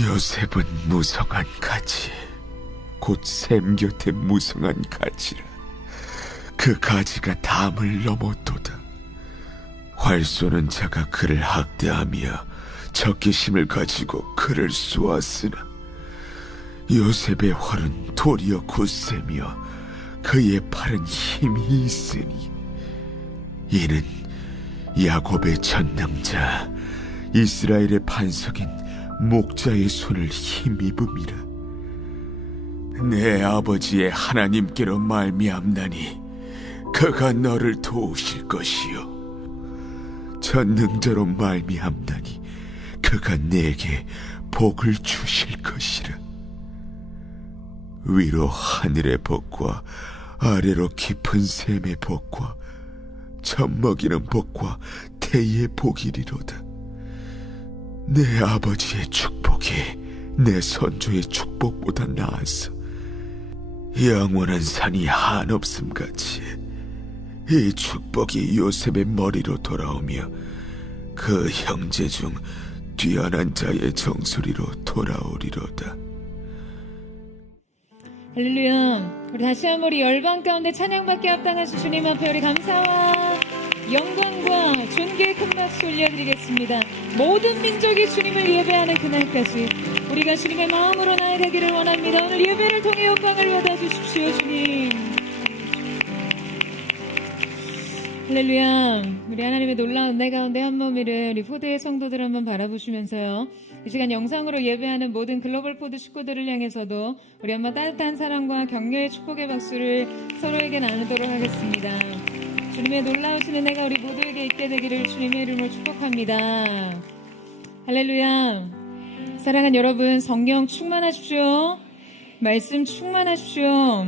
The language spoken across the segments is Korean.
요셉은 무성한 가지, 곧 샘 곁에 무성한 가지라. 그 가지가 담을 넘어도다. 활 쏘는 자가 그를 학대하며 적개심을 가지고 그를 쏘았으나 요셉의 활은 도리어 굳세며 그의 팔은 힘이 있으니 이는 야곱의 전능자 이스라엘의 반석인 목자의 손을 힘입음이라. 내 아버지의 하나님께로 말미암나니 그가 너를 도우실 것이요 전능자로 말미암나니 그가 내게 복을 주실 것이라. 위로 하늘의 복과 아래로 깊은 샘의 복과 젖먹이는 복과 태의 복이리로다. 내 아버지의 축복이 내 선조의 축복보다 나아서 영원한 산이 한없음같이 이 축복이 요셉의 머리로 돌아오며 그 형제 중 뛰어난 자의 정수리로 돌아오리로다. 할렐루야. 우리 다시 한번 우리 열방 가운데 찬양받게 합당하신 주님 앞에 우리 감사와 영광과 존귀의 큰 박수 올려드리겠습니다. 모든 민족이 주님을 예배하는 그날까지 우리가 주님의 마음으로 나아가기를 원합니다. 오늘 예배를 통해 영광을 받아주십시오, 주님. 할렐루야. 우리 하나님의 놀라운 은혜 가운데 한 몸이를 우리 포드의 성도들 한번 바라보시면서요, 이 시간 영상으로 예배하는 모든 글로벌 포드 식구들을 향해서도 우리 한번 따뜻한 사랑과 격려의 축복의 박수를 서로에게 나누도록 하겠습니다. 주님의 놀라우신 은혜가 우리 모두에게 있게 되기를 주님의 이름으로 축복합니다. 할렐루야. 사랑하는 여러분, 성령 충만하십시오. 말씀 충만하십시오.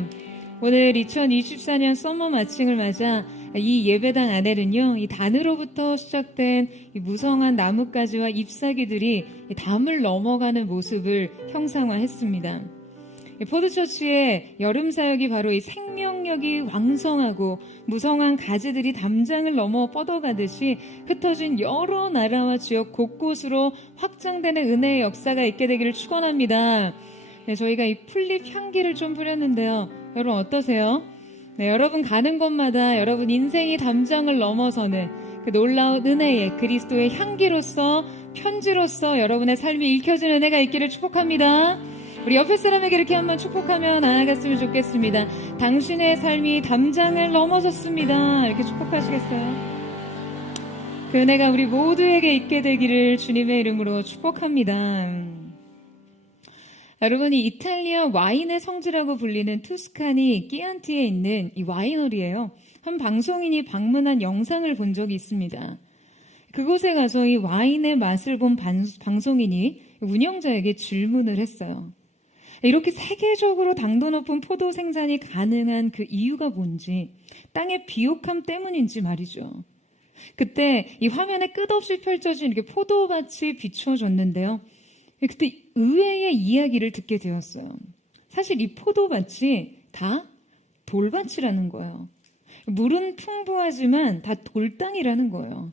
오늘 2024년 썸머 마칭을 맞아 이 예배당 안에는요, 이 단으로부터 시작된 이 무성한 나뭇가지와 잎사귀들이 담을 넘어가는 모습을 형상화했습니다. 포드처치의 여름 사역이 바로 이 생명력이 왕성하고 무성한 가지들이 담장을 넘어 뻗어가듯이 흩어진 여러 나라와 지역 곳곳으로 확장되는 은혜의 역사가 있게 되기를 축원합니다. 네, 저희가 이 풀잎 향기를 좀 뿌렸는데요. 여러분 어떠세요? 네, 여러분 가는 곳마다 여러분 인생이 담장을 넘어서는 그 놀라운 은혜의 그리스도의 향기로서 편지로서 여러분의 삶이 읽혀지는 은혜가 있기를 축복합니다. 우리 옆에 사람에게 이렇게 한번 축복하며 나아갔으면 좋겠습니다. 당신의 삶이 담장을 넘어섰습니다. 이렇게 축복하시겠어요? 그 은혜가 우리 모두에게 있게 되기를 주님의 이름으로 축복합니다. 여러분이 이탈리아 와인의 성지라고 불리는 투스카니 끼안티에 있는 이 와이너리예요. 한 방송인이 방문한 영상을 본 적이 있습니다. 그곳에 가서 이 와인의 맛을 본 방송인이 운영자에게 질문을 했어요. 이렇게 세계적으로 당도 높은 포도 생산이 가능한 그 이유가 뭔지, 땅의 비옥함 때문인지 말이죠. 그때 이 화면에 끝없이 펼쳐진 이렇게 포도밭이 비춰졌는데요. 그때 의외의 이야기를 듣게 되었어요. 사실 이 포도밭이 다 돌밭이라는 거예요. 물은 풍부하지만 다 돌땅이라는 거예요.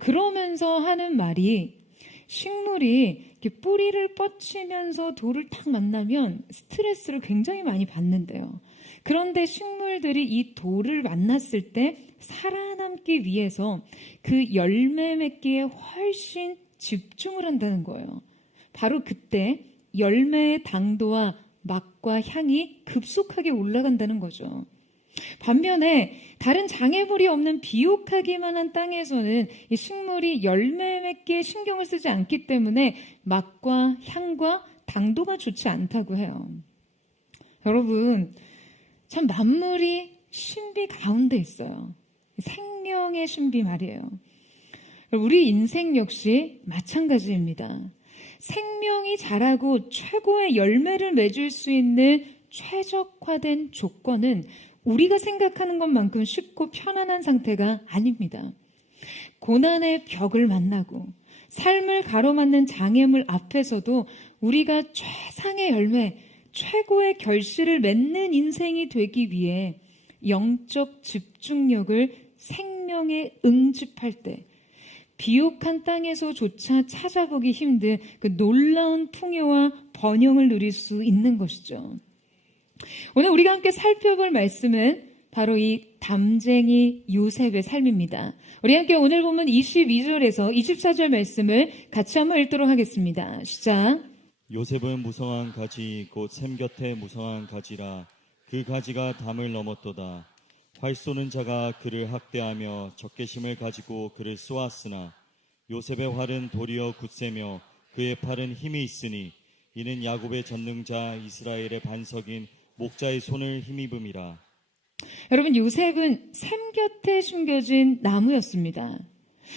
그러면서 하는 말이, 식물이 이렇게 뿌리를 뻗치면서 돌을 딱 만나면 스트레스를 굉장히 많이 받는데요. 그런데 식물들이 이 돌을 만났을 때 살아남기 위해서 그 열매 맺기에 훨씬 집중을 한다는 거예요. 바로 그때 열매의 당도와 맛과 향이 급속하게 올라간다는 거죠. 반면에 다른 장애물이 없는 비옥하기만 한 땅에서는 이 식물이 열매 맺기에 신경을 쓰지 않기 때문에 맛과 향과 당도가 좋지 않다고 해요. 여러분, 참 만물이 신비 가운데 있어요. 생명의 신비 말이에요. 우리 인생 역시 마찬가지입니다. 생명이 자라고 최고의 열매를 맺을 수 있는 최적화된 조건은 우리가 생각하는 것만큼 쉽고 편안한 상태가 아닙니다. 고난의 벽을 만나고 삶을 가로막는 장애물 앞에서도 우리가 최상의 열매, 최고의 결실을 맺는 인생이 되기 위해 영적 집중력을 생명에 응집할 때 비옥한 땅에서조차 찾아보기 힘든 그 놀라운 풍요와 번영을 누릴 수 있는 것이죠. 오늘 우리가 함께 살펴볼 말씀은 바로 이 담쟁이 요셉의 삶입니다. 우리 함께 오늘 보면 22절에서 24절 말씀을 같이 한번 읽도록 하겠습니다. 시작. 요셉은 무성한 가지 곧 샘 곁에 무성한 가지라. 그 가지가 담을 넘었도다. 활 쏘는 자가 그를 학대하며 적개심을 가지고 그를 쏘았으나 요셉의 활은 도리어 굳세며 그의 팔은 힘이 있으니 이는 야곱의 전능자 이스라엘의 반석인 목자의 손을 힘입음이라. 여러분, 요셉은 샘 곁에 숨겨진 나무였습니다.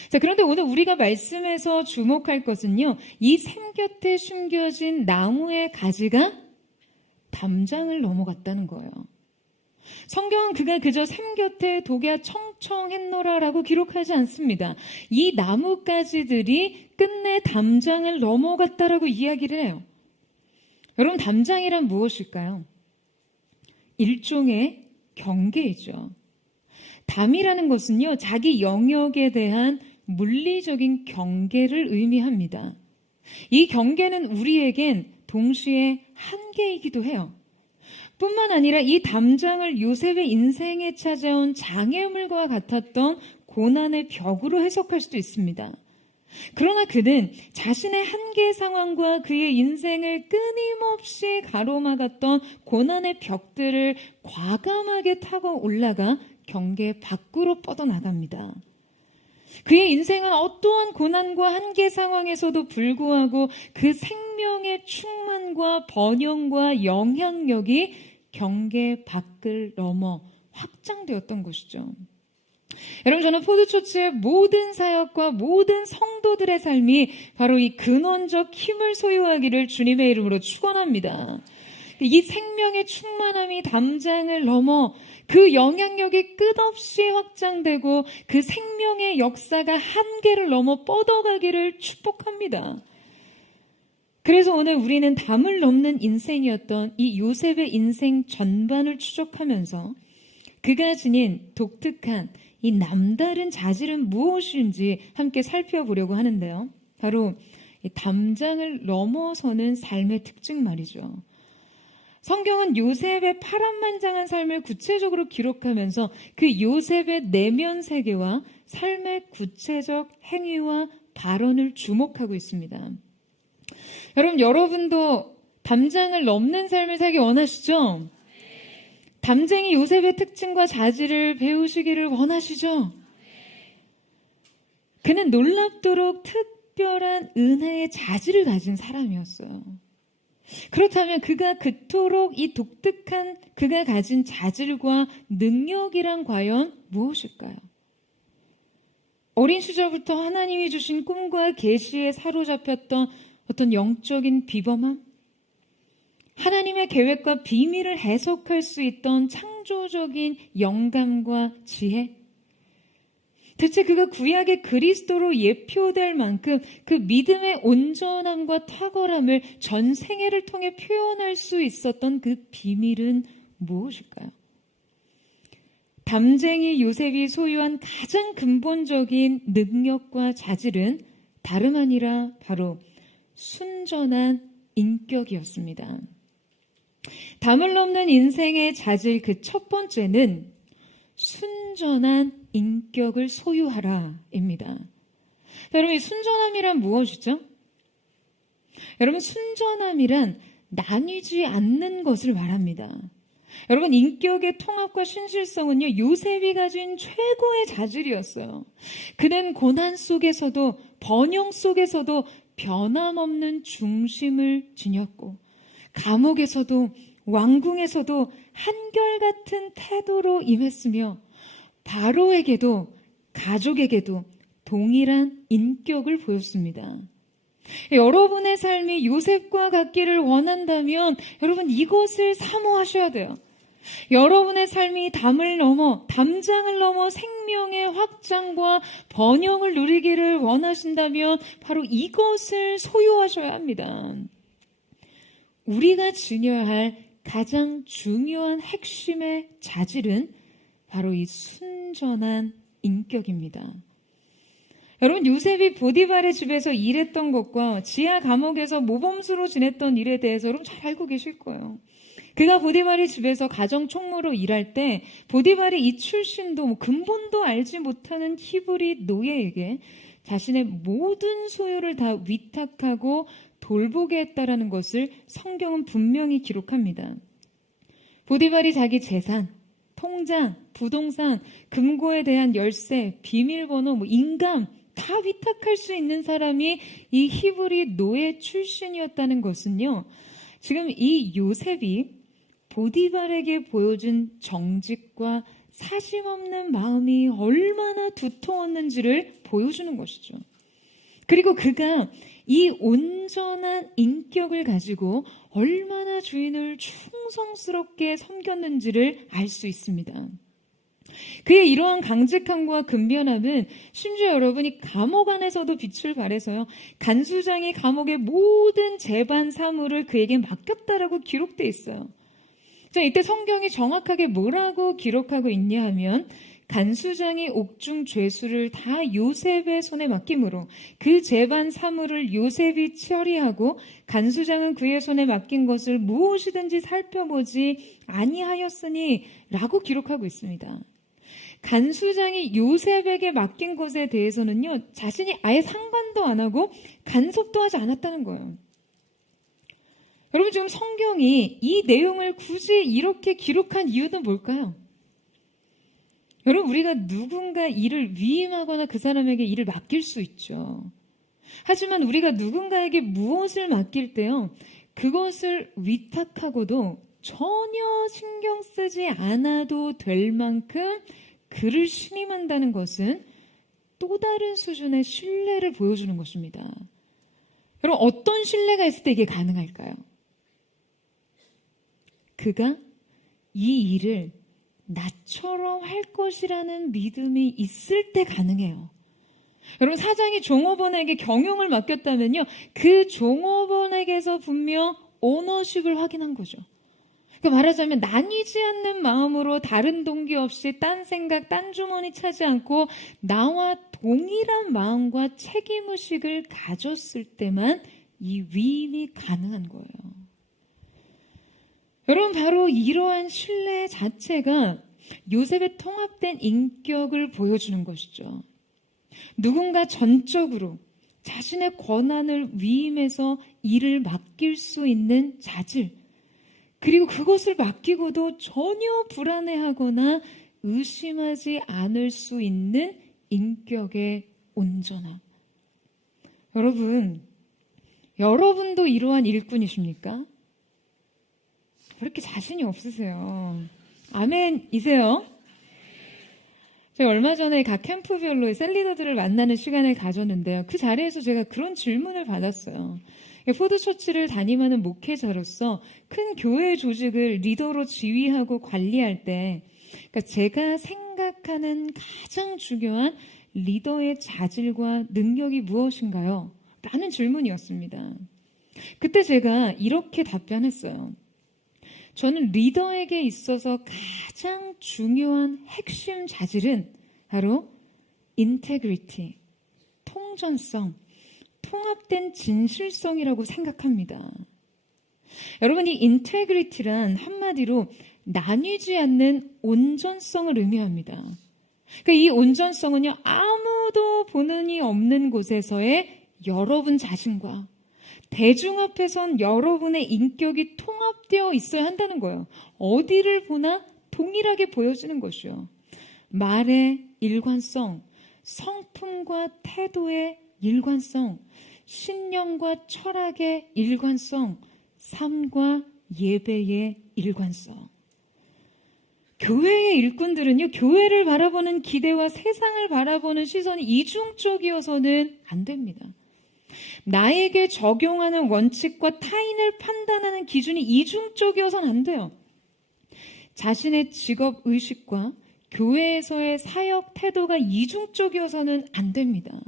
자, 그런데 오늘 우리가 말씀에서 주목할 것은요, 이 샘 곁에 숨겨진 나무의 가지가 담장을 넘어갔다는 거예요. 성경은 그가 그저 샘 곁에 독야 청청했노라라고 기록하지 않습니다. 이 나뭇가지들이 끝내 담장을 넘어갔다라고 이야기를 해요. 여러분, 담장이란 무엇일까요? 일종의 경계이죠. 담이라는 것은요, 자기 영역에 대한 물리적인 경계를 의미합니다. 이 경계는 우리에겐 동시에 한계이기도 해요. 뿐만 아니라 이 담장을 요셉의 인생에 찾아온 장애물과 같았던 고난의 벽으로 해석할 수도 있습니다. 그러나 그는 자신의 한계 상황과 그의 인생을 끊임없이 가로막았던 고난의 벽들을 과감하게 타고 올라가 경계 밖으로 뻗어나갑니다. 그의 인생은 어떠한 고난과 한계 상황에서도 불구하고 그 생명의 충만과 번영과 영향력이 경계 밖을 넘어 확장되었던 것이죠. 여러분, 저는 포도처치의 모든 사역과 모든 성도들의 삶이 바로 이 근원적 힘을 소유하기를 주님의 이름으로 축원합니다. 이 생명의 충만함이 담장을 넘어 그 영향력이 끝없이 확장되고 그 생명의 역사가 한계를 넘어 뻗어가기를 축복합니다. 그래서 오늘 우리는 담을 넘는 인생이었던 이 요셉의 인생 전반을 추적하면서 그가 지닌 독특한 이 남다른 자질은 무엇인지 함께 살펴보려고 하는데요. 바로 이 담장을 넘어서는 삶의 특징 말이죠. 성경은 요셉의 파란만장한 삶을 구체적으로 기록하면서 그 요셉의 내면 세계와 삶의 구체적 행위와 발언을 주목하고 있습니다. 여러분, 여러분도 담장을 넘는 삶을 살기 원하시죠? 담쟁이 요셉의 특징과 자질을 배우시기를 원하시죠? 그는 놀랍도록 특별한 은혜의 자질을 가진 사람이었어요. 그렇다면 그가 그토록 이 독특한 그가 가진 자질과 능력이란 과연 무엇일까요? 어린 시절부터 하나님이 주신 꿈과 계시에 사로잡혔던 어떤 영적인 비범함? 하나님의 계획과 비밀을 해석할 수 있던 창조적인 영감과 지혜? 대체 그가 구약의 그리스도로 예표될 만큼 그 믿음의 온전함과 탁월함을 전 생애를 통해 표현할 수 있었던 그 비밀은 무엇일까요? 담쟁이 요셉이 소유한 가장 근본적인 능력과 자질은 다름 아니라 바로 순전한 인격이었습니다. 담을 넘는 인생의 자질 그 첫 번째는 순전한 인격을 소유하라입니다. 여러분, 이 순전함이란 무엇이죠? 여러분, 순전함이란 나뉘지 않는 것을 말합니다. 여러분, 인격의 통합과 신실성은요, 요셉이 가진 최고의 자질이었어요. 그는 고난 속에서도 번영 속에서도 변함없는 중심을 지녔고 감옥에서도 왕궁에서도 한결같은 태도로 임했으며 바로에게도 가족에게도 동일한 인격을 보였습니다. 여러분의 삶이 요셉과 같기를 원한다면 여러분 이것을 사모하셔야 돼요. 여러분의 삶이 담장을 넘어 생명의 확장과 번영을 누리기를 원하신다면 바로 이것을 소유하셔야 합니다. 우리가 지녀야 할 가장 중요한 핵심의 자질은 바로 이 순전한 인격입니다. 여러분, 요셉이 보디발의 집에서 일했던 것과 지하 감옥에서 모범수로 지냈던 일에 대해서 여러분 잘 알고 계실 거예요. 그가 보디발의 집에서 가정 총무로 일할 때 보디발이 이 출신도 근본도 알지 못하는 히브리 노예에게 자신의 모든 소유를 다 위탁하고 돌보게 했다라는 것을 성경은 분명히 기록합니다. 보디발이 자기 재산, 통장, 부동산, 금고에 대한 열쇠, 비밀번호, 인감 다 위탁할 수 있는 사람이 이 히브리 노예 출신이었다는 것은요. 지금 이 요셉이 보디발에게 보여준 정직과 사심 없는 마음이 얼마나 두터웠는지를 보여주는 것이죠. 그리고 그가 이 온전한 인격을 가지고 얼마나 주인을 충성스럽게 섬겼는지를 알 수 있습니다. 그의 이러한 강직함과 근면함은 심지어 여러분이 감옥 안에서도 빛을 발해서요. 간수장이 감옥의 모든 재반 사무를 그에게 맡겼다라고 기록되어 있어요. 자, 이때 성경이 정확하게 뭐라고 기록하고 있냐 하면 간수장이 옥중 죄수를 다 요셉의 손에 맡김으로 그 재반 사물을 요셉이 처리하고 간수장은 그의 손에 맡긴 것을 무엇이든지 살펴보지 아니하였으니 라고 기록하고 있습니다. 간수장이 요셉에게 맡긴 것에 대해서는요, 자신이 아예 상관도 안 하고 간섭도 하지 않았다는 거예요. 여러분, 지금 성경이 이 내용을 굳이 이렇게 기록한 이유는 뭘까요? 여러분, 우리가 누군가 일을 위임하거나 그 사람에게 일을 맡길 수 있죠. 하지만 우리가 누군가에게 무엇을 맡길 때요, 그것을 위탁하고도 전혀 신경 쓰지 않아도 될 만큼 그를 신임한다는 것은 또 다른 수준의 신뢰를 보여주는 것입니다. 여러분, 어떤 신뢰가 있을 때 이게 가능할까요? 그가 이 일을 나처럼 할 것이라는 믿음이 있을 때 가능해요. 여러분, 사장이 종업원에게 경영을 맡겼다면요, 그 종업원에게서 분명 오너십을 확인한 거죠. 그러니까 말하자면 나뉘지 않는 마음으로 다른 동기 없이 딴 생각, 딴 주머니 차지 않고 나와 동일한 마음과 책임의식을 가졌을 때만 이 위임이 가능한 거예요. 여러분, 바로 이러한 신뢰 자체가 요셉의 통합된 인격을 보여주는 것이죠. 누군가 전적으로 자신의 권한을 위임해서 일을 맡길 수 있는 자질, 그리고 그것을 맡기고도 전혀 불안해하거나 의심하지 않을 수 있는 인격의 온전함. 여러분도 이러한 일꾼이십니까? 왜 이렇게 자신이 없으세요? 아멘이세요? 제가 얼마 전에 각 캠프별로의 셀리더들을 만나는 시간을 가졌는데요. 그 자리에서 제가 그런 질문을 받았어요. 포드처치를 담임하는 목회자로서 큰 교회 조직을 리더로 지휘하고 관리할 때, 그러니까 제가 생각하는 가장 중요한 리더의 자질과 능력이 무엇인가요? 라는 질문이었습니다. 그때 제가 이렇게 답변했어요. 저는 리더에게 있어서 가장 중요한 핵심 자질은 바로 인테그리티, 통전성, 통합된 진실성이라고 생각합니다. 여러분, 이 인테그리티란 한마디로 나뉘지 않는 온전성을 의미합니다. 그러니까 이 온전성은요, 아무도 보는 이 없는 곳에서의 여러분 자신과 대중 앞에선 여러분의 인격이 통합되어 있어야 한다는 거예요. 어디를 보나 동일하게 보여지는 것이요. 말의 일관성, 성품과 태도의 일관성, 신념과 철학의 일관성, 삶과 예배의 일관성. 교회의 일꾼들은요, 교회를 바라보는 기대와 세상을 바라보는 시선이 이중적이어서는 안 됩니다. 나에게 적용하는 원칙과 타인을 판단하는 기준이 이중적이어서는 안 돼요. 자신의 직업 의식과 교회에서의 사역 태도가 이중적이어서는 안 됩니다.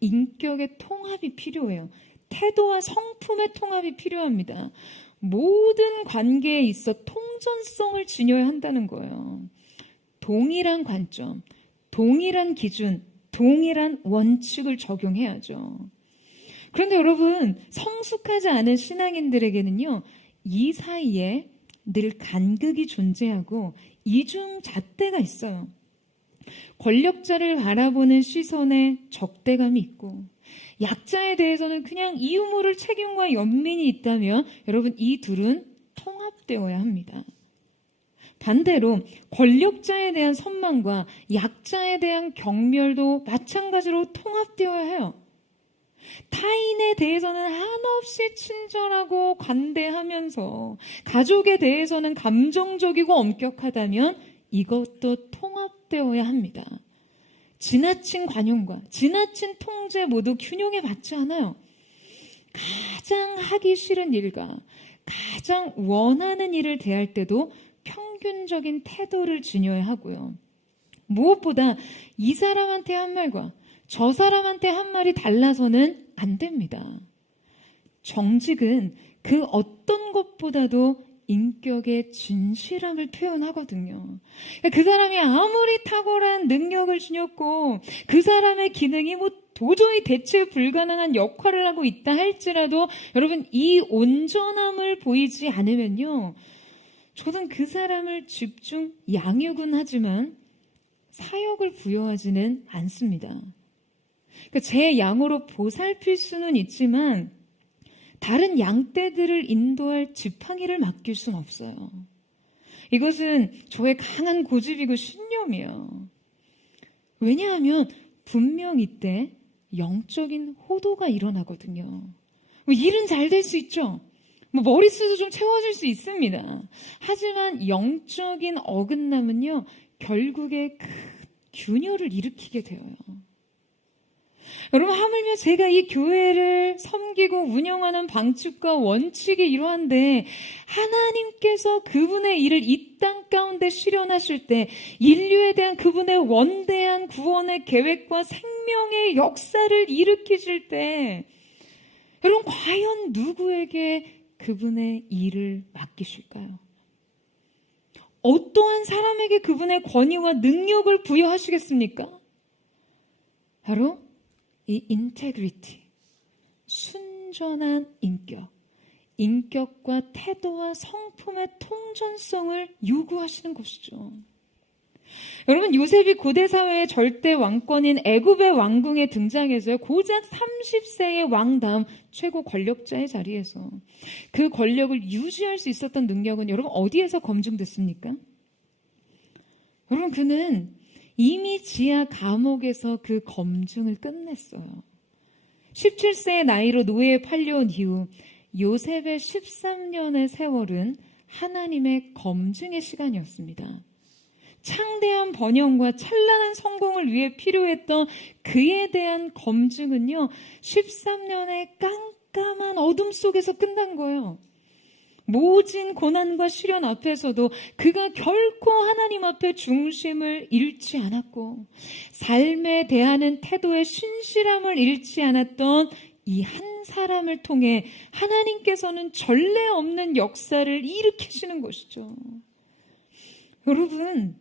인격의 통합이 필요해요. 태도와 성품의 통합이 필요합니다. 모든 관계에 있어 통전성을 지녀야 한다는 거예요. 동일한 관점, 동일한 기준, 동일한 원칙을 적용해야죠. 그런데 여러분, 성숙하지 않은 신앙인들에게는요, 이 사이에 늘 간극이 존재하고 이중잣대가 있어요. 권력자를 바라보는 시선에 적대감이 있고, 약자에 대해서는 그냥 이유 모를 책임과 연민이 있다면 여러분, 이 둘은 통합되어야 합니다. 반대로 권력자에 대한 선망과 약자에 대한 경멸도 마찬가지로 통합되어야 해요. 타인에 대해서는 한없이 친절하고 관대하면서 가족에 대해서는 감정적이고 엄격하다면 이것도 통합되어야 합니다. 지나친 관용과 지나친 통제 모두 균형에 맞지 않아요. 가장 하기 싫은 일과 가장 원하는 일을 대할 때도 평균적인 태도를 지녀야 하고요. 무엇보다 이 사람한테 한 말과 저 사람한테 한 말이 달라서는 안 됩니다. 정직은 그 어떤 것보다도 인격의 진실함을 표현하거든요. 그 사람이 아무리 탁월한 능력을 지녔고 그 사람의 기능이 도저히 대체 불가능한 역할을 하고 있다 할지라도 여러분, 이 온전함을 보이지 않으면요, 저는 그 사람을 집중 양육은 하지만 사역을 부여하지는 않습니다. 그러니까 제 양으로 보살필 수는 있지만 다른 양떼들을 인도할 지팡이를 맡길 수는 없어요. 이것은 저의 강한 고집이고 신념이에요. 왜냐하면 분명 이때 영적인 호도가 일어나거든요. 일은 잘 될 수 있죠. 머릿수도 좀 채워질 수 있습니다. 하지만 영적인 어긋남은요, 결국에 큰 균열을 일으키게 되어요. 여러분, 하물며 제가 이 교회를 섬기고 운영하는 방식과 원칙이 이러한데 하나님께서 그분의 일을 이 땅 가운데 실현하실 때 인류에 대한 그분의 원대한 구원의 계획과 생명의 역사를 일으키실 때 여러분, 과연 누구에게 그분의 일을 맡기실까요? 어떠한 사람에게 그분의 권위와 능력을 부여하시겠습니까? 바로 이 인테그리티, 순전한 인격과 태도와 성품의 통전성을 요구하시는 것이죠. 여러분, 요셉이 고대 사회의 절대 왕권인 애굽의 왕궁에 등장해서 고작 30세의 왕 다음 최고 권력자의 자리에서 그 권력을 유지할 수 있었던 능력은 여러분 어디에서 검증됐습니까? 여러분, 그는 이미 지하 감옥에서 그 검증을 끝냈어요. 17세의 나이로 노예에 팔려온 이후 요셉의 13년의 세월은 하나님의 검증의 시간이었습니다. 창대한 번영과 찬란한 성공을 위해 필요했던 그에 대한 검증은요, 13년의 깜깜한 어둠 속에서 끝난 거예요. 모진 고난과 시련 앞에서도 그가 결코 하나님 앞에 중심을 잃지 않았고 삶에 대하는 태도의 신실함을 잃지 않았던 이 한 사람을 통해 하나님께서는 전례 없는 역사를 일으키시는 것이죠. 여러분,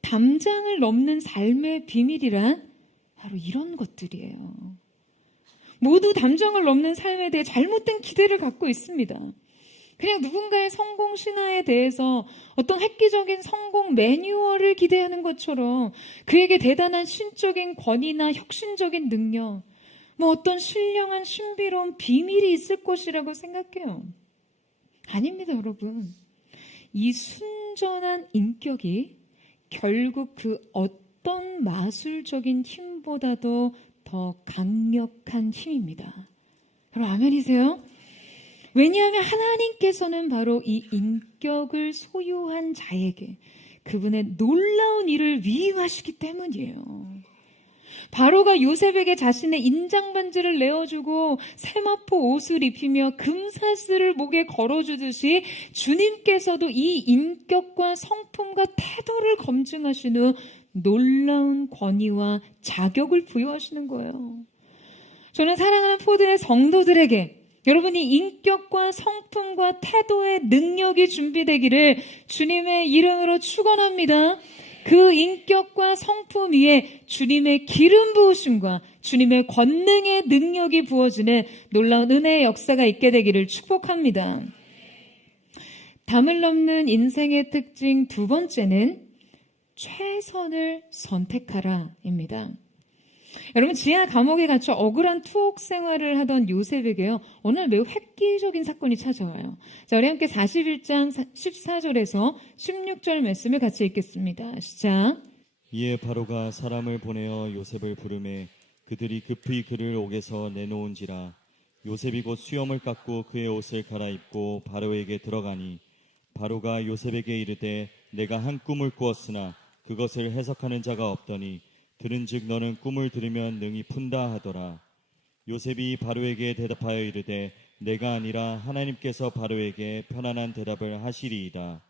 담장을 넘는 삶의 비밀이란 바로 이런 것들이에요. 모두 담장을 넘는 삶에 대해 잘못된 기대를 갖고 있습니다. 그냥 누군가의 성공 신화에 대해서 어떤 획기적인 성공 매뉴얼을 기대하는 것처럼 그에게 대단한 신적인 권위나 혁신적인 능력, 어떤 신령한 신비로운 비밀이 있을 것이라고 생각해요. 아닙니다, 여러분. 이 순전한 인격이 결국 그 어떤 마술적인 힘보다도 더 강력한 힘입니다. 여러분, 아멘이세요? 왜냐하면 하나님께서는 바로 이 인격을 소유한 자에게 그분의 놀라운 일을 위임하시기 때문이에요. 바로가 요셉에게 자신의 인장반지를 내어주고 세마포 옷을 입히며 금사슬을 목에 걸어주듯이 주님께서도 이 인격과 성품과 태도를 검증하신 후 놀라운 권위와 자격을 부여하시는 거예요. 저는 사랑하는 포드의 성도들에게 여러분이 인격과 성품과 태도의 능력이 준비되기를 주님의 이름으로 축원합니다. 그 인격과 성품 위에 주님의 기름 부으심과 주님의 권능의 능력이 부어지는 놀라운 은혜의 역사가 있게 되기를 축복합니다. 담을 넘는 인생의 특징 두 번째는 최선을 선택하라입니다. 여러분, 지하 감옥에 갇혀 억울한 투옥 생활을 하던 요셉에게요, 오늘 매우 획기적인 사건이 찾아와요. 자, 우리 함께 41장 14절에서 16절 말씀을 같이 읽겠습니다. 시작. 이에 바로가 사람을 보내어 요셉을 부르매 그들이 급히 그를 옥에서 내놓은지라. 요셉이 곧 수염을 깎고 그의 옷을 갈아입고 바로에게 들어가니 바로가 요셉에게 이르되 내가 한 꿈을 꾸었으나 그것을 해석하는 자가 없더니 들은즉 너는 꿈을 들으면 능히 푼다 하더라. 요셉이 바로에게 대답하여 이르되 내가 아니라 하나님께서 바로에게 편안한 대답을 하시리이다.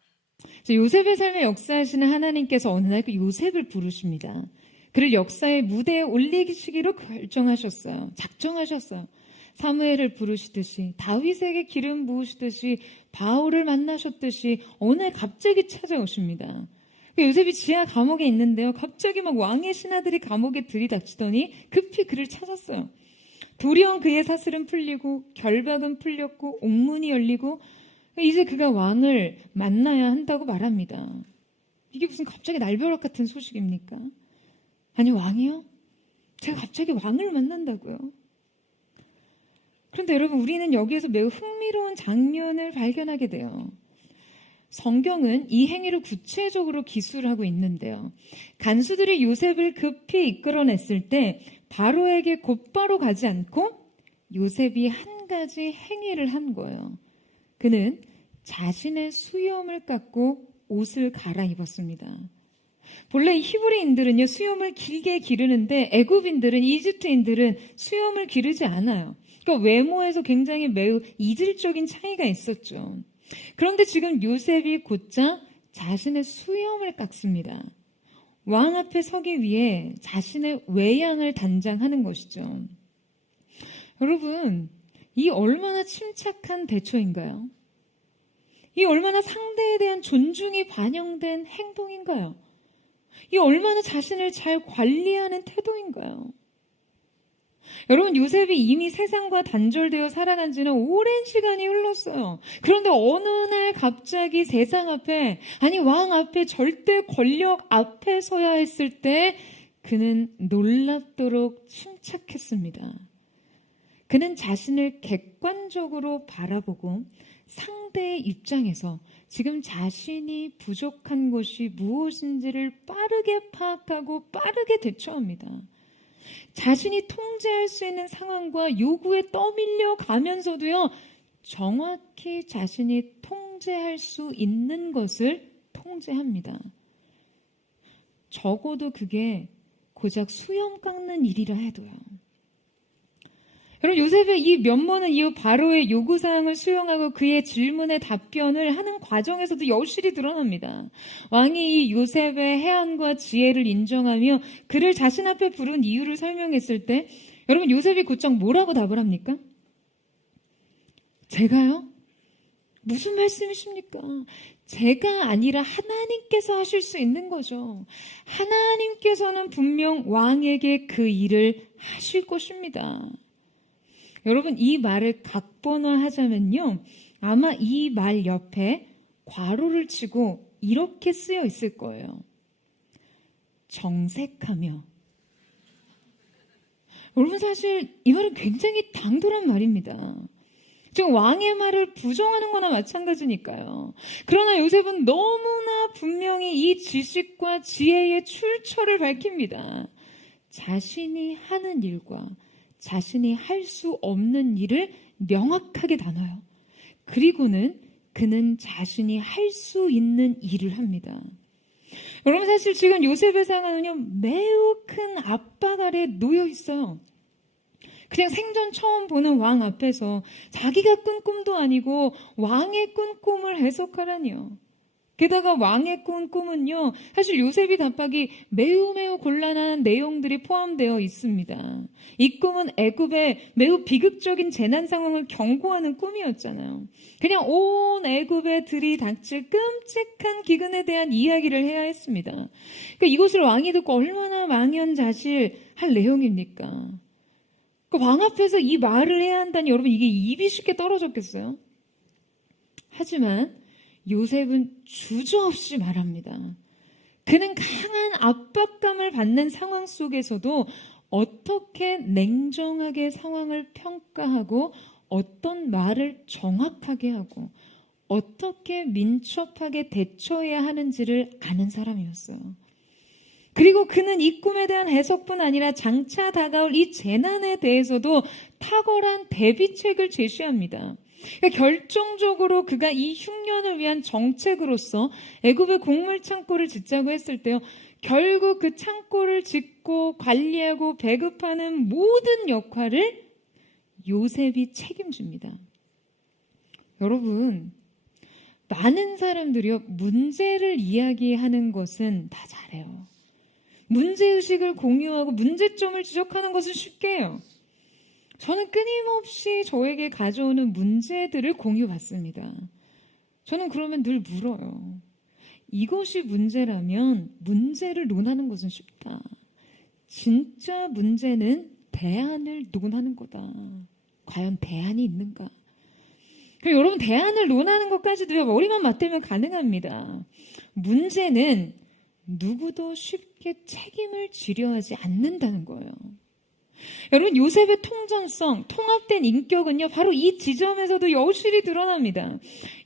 요셉의 삶에 역사하시는 하나님께서 어느 날 그 요셉을 부르십니다. 그를 역사의 무대에 올리시기로 결정하셨어요. 작정하셨어요. 사무엘을 부르시듯이, 다윗에게 기름 부으시듯이, 바울을 만나셨듯이 어느 날 갑자기 찾아오십니다. 요셉이 지하 감옥에 있는데요, 갑자기 막 왕의 신하들이 감옥에 들이닥치더니 급히 그를 찾았어요. 도리어 그의 사슬은 풀리고 결박은 풀렸고 옥문이 열리고 이제 그가 왕을 만나야 한다고 말합니다. 이게 무슨 갑자기 날벼락 같은 소식입니까? 아니, 왕이요? 제가 갑자기 왕을 만난다고요? 그런데 여러분, 우리는 여기에서 매우 흥미로운 장면을 발견하게 돼요. 성경은 이 행위를 구체적으로 기술하고 있는데요. 간수들이 요셉을 급히 이끌어냈을 때 바로에게 곧바로 가지 않고 요셉이 한 가지 행위를 한 거예요. 그는 자신의 수염을 깎고 옷을 갈아입었습니다. 본래 히브리인들은요, 수염을 길게 기르는데 애굽인들은, 이집트인들은 수염을 기르지 않아요. 그러니까 외모에서 굉장히 매우 이질적인 차이가 있었죠. 그런데 지금 요셉이 곧장 자신의 수염을 깎습니다. 왕 앞에 서기 위해 자신의 외양을 단장하는 것이죠. 여러분, 이 얼마나 침착한 대처인가요? 이 얼마나 상대에 대한 존중이 반영된 행동인가요? 이 얼마나 자신을 잘 관리하는 태도인가요? 여러분, 요셉이 이미 세상과 단절되어 살아간 지는 오랜 시간이 흘렀어요. 그런데 어느 날 갑자기 세상 앞에, 아니 왕 앞에, 절대 권력 앞에 서야 했을 때 그는 놀랍도록 침착했습니다. 그는 자신을 객관적으로 바라보고 상대의 입장에서 지금 자신이 부족한 것이 무엇인지를 빠르게 파악하고 빠르게 대처합니다. 자신이 통제할 수 있는 상황과 요구에 떠밀려 가면서도요, 정확히 자신이 통제할 수 있는 것을 통제합니다. 적어도 그게 고작 수염 깎는 일이라 해도요. 여러분, 요셉의 이 면모는 이후 바로의 요구사항을 수용하고 그의 질문에 답변을 하는 과정에서도 여실히 드러납니다. 왕이 이 요셉의 해안과 지혜를 인정하며 그를 자신 앞에 부른 이유를 설명했을 때, 여러분, 요셉이 곧장 뭐라고 답을 합니까? 제가요? 무슨 말씀이십니까? 제가 아니라 하나님께서 하실 수 있는 거죠. 하나님께서는 분명 왕에게 그 일을 하실 것입니다. 여러분, 이 말을 각본화하자면요, 아마 이 말 옆에 괄호를 치고 이렇게 쓰여 있을 거예요. 정색하며. 여러분, 사실 이 말은 굉장히 당돌한 말입니다. 지금 왕의 말을 부정하는 거나 마찬가지니까요. 그러나 요셉은 너무나 분명히 이 지식과 지혜의 출처를 밝힙니다. 자신이 하는 일과 자신이 할 수 없는 일을 명확하게 나눠요. 그리고는 그는 자신이 할 수 있는 일을 합니다. 여러분, 사실 지금 요셉의 상황은요, 매우 큰 압박 아래 놓여 있어요. 그냥 생전 처음 보는 왕 앞에서 자기가 꾼 꿈도 아니고 왕의 꾼 꿈을 해석하라니요. 게다가 왕의 꾼 꿈은요, 사실 요셉이 답하기 매우 곤란한 내용들이 포함되어 있습니다. 이 꿈은 애굽의 매우 비극적인 재난 상황을 경고하는 꿈이었잖아요. 그냥 온 애굽에 들이닥칠 끔찍한 기근에 대한 이야기를 해야 했습니다. 그러니까 이것을 왕이 듣고 얼마나 망연자실할 내용입니까? 왕 앞에서 이 말을 해야 한다니 여러분, 이게 입이 쉽게 떨어졌겠어요? 하지만 요셉은 주저없이 말합니다. 그는 강한 압박감을 받는 상황 속에서도 어떻게 냉정하게 상황을 평가하고 어떤 말을 정확하게 하고 어떻게 민첩하게 대처해야 하는지를 아는 사람이었어요. 그리고 그는 이 꿈에 대한 해석뿐 아니라 장차 다가올 이 재난에 대해서도 탁월한 대비책을 제시합니다. 그러니까 결정적으로 그가 이 흉년을 위한 정책으로서 애굽의 곡물 창고를 짓자고 했을 때요, 결국 그 창고를 짓고 관리하고 배급하는 모든 역할을 요셉이 책임집니다. 여러분, 많은 사람들이요, 문제를 이야기하는 것은 다 잘해요. 문제의식을 공유하고 문제점을 지적하는 것은 쉽게 해요. 저는 끊임없이 저에게 가져오는 문제들을 공유받습니다. 저는 그러면 늘 물어요. 이것이 문제라면 문제를 논하는 것은 쉽다. 진짜 문제는 대안을 논하는 거다. 과연 대안이 있는가? 그리고 여러분, 대안을 논하는 것까지도요, 머리만 맞대면 가능합니다. 문제는 누구도 쉽게 책임을 지려 하지 않는다는 거예요. 여러분, 요셉의 통전성, 통합된 인격은요, 바로 이 지점에서도 여실히 드러납니다.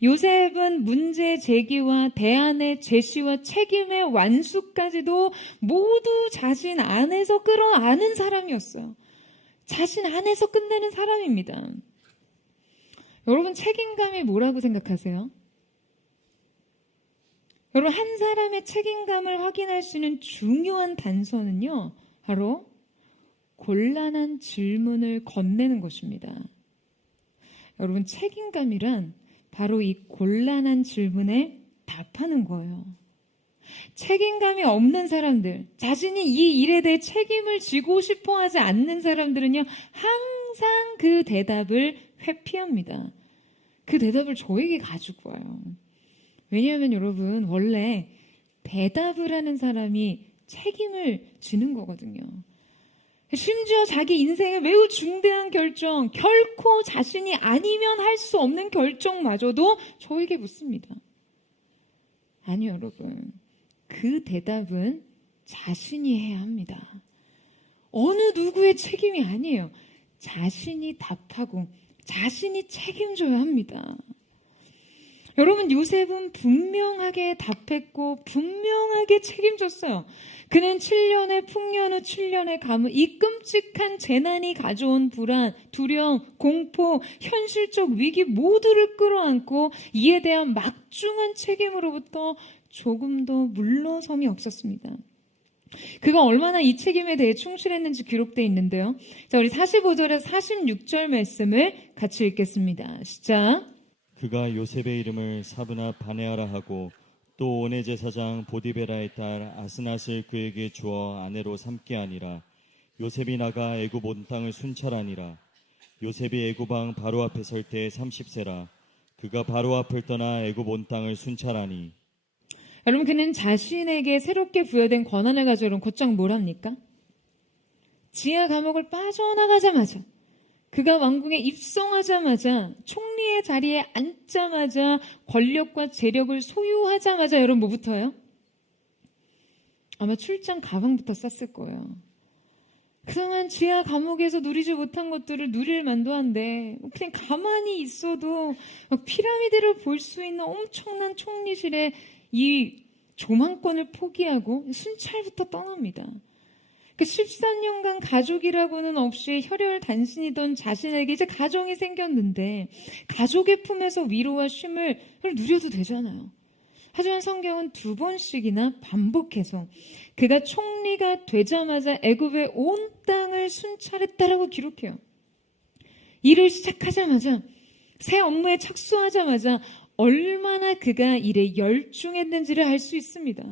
요셉은 문제 제기와 대안의 제시와 책임의 완수까지도 모두 자신 안에서 끌어안은 사람이었어요. 자신 안에서 끝내는 사람입니다. 여러분, 책임감이 뭐라고 생각하세요? 여러분, 한 사람의 책임감을 확인할 수 있는 중요한 단서는요, 바로 곤란한 질문을 건네는 것입니다. 여러분, 책임감이란 바로 이 곤란한 질문에 답하는 거예요. 책임감이 없는 사람들, 자신이 이 일에 대해 책임을 지고 싶어 하지 않는 사람들은요, 항상 그 대답을 회피합니다. 그 대답을 저에게 가지고 와요. 왜냐하면 여러분, 원래 대답을 하는 사람이 책임을 지는 거거든요. 심지어 자기 인생의 매우 중대한 결정, 결코 자신이 아니면 할 수 없는 결정마저도 저에게 묻습니다. 아니요, 여러분. 그 대답은 자신이 해야 합니다. 어느 누구의 책임이 아니에요. 자신이 답하고 자신이 책임져야 합니다. 여러분, 요셉은 분명하게 답했고 분명하게 책임졌어요. 그는 7년의 풍년 후 7년의 가뭄, 이 끔찍한 재난이 가져온 불안, 두려움, 공포, 현실적 위기 모두를 끌어안고 이에 대한 막중한 책임으로부터 조금도 물러섬이 없었습니다. 그가 얼마나 이 책임에 대해 충실했는지 기록되어 있는데요. 자, 우리 45절에서 46절 말씀을 같이 읽겠습니다. 시작. 그가 요셉의 이름을 사브나 바네아라 하고 또 온의 제사장 보디베라의 딸 아스낫을 그에게 주어 아내로 삼게 하니라. 요셉이 나가 애굽 온 땅을 순찰하니라. 요셉이 애굽 왕 바로 앞에 설 때 30세라. 그가 바로 앞을 떠나 애굽 온 땅을 순찰하니. 여러분, 그는 자신에게 새롭게 부여된 권한을 가지고 여러분 곧장 뭘 합니까? 지하 감옥을 빠져나가자마자, 그가 왕궁에 입성하자마자, 총리의 자리에 앉자마자, 권력과 재력을 소유하자마자 여러분 뭐부터요? 아마 출장 가방부터 쌌을 거예요. 그동안 지하 감옥에서 누리지 못한 것들을 누릴 만도 한데 그냥 가만히 있어도 피라미드를 볼 수 있는 엄청난 총리실에 이 조망권을 포기하고 순찰부터 떠납니다. 그 13년간 가족이라고는 없이 혈혈 단신이던 자신에게 이제 가정이 생겼는데 가족의 품에서 위로와 쉼을 누려도 되잖아요. 하지만 성경은 2번씩이나 반복해서 그가 총리가 되자마자 애굽의 온 땅을 순찰했다라고 기록해요. 일을 시작하자마자, 새 업무에 착수하자마자 얼마나 그가 일에 열중했는지를 알 수 있습니다.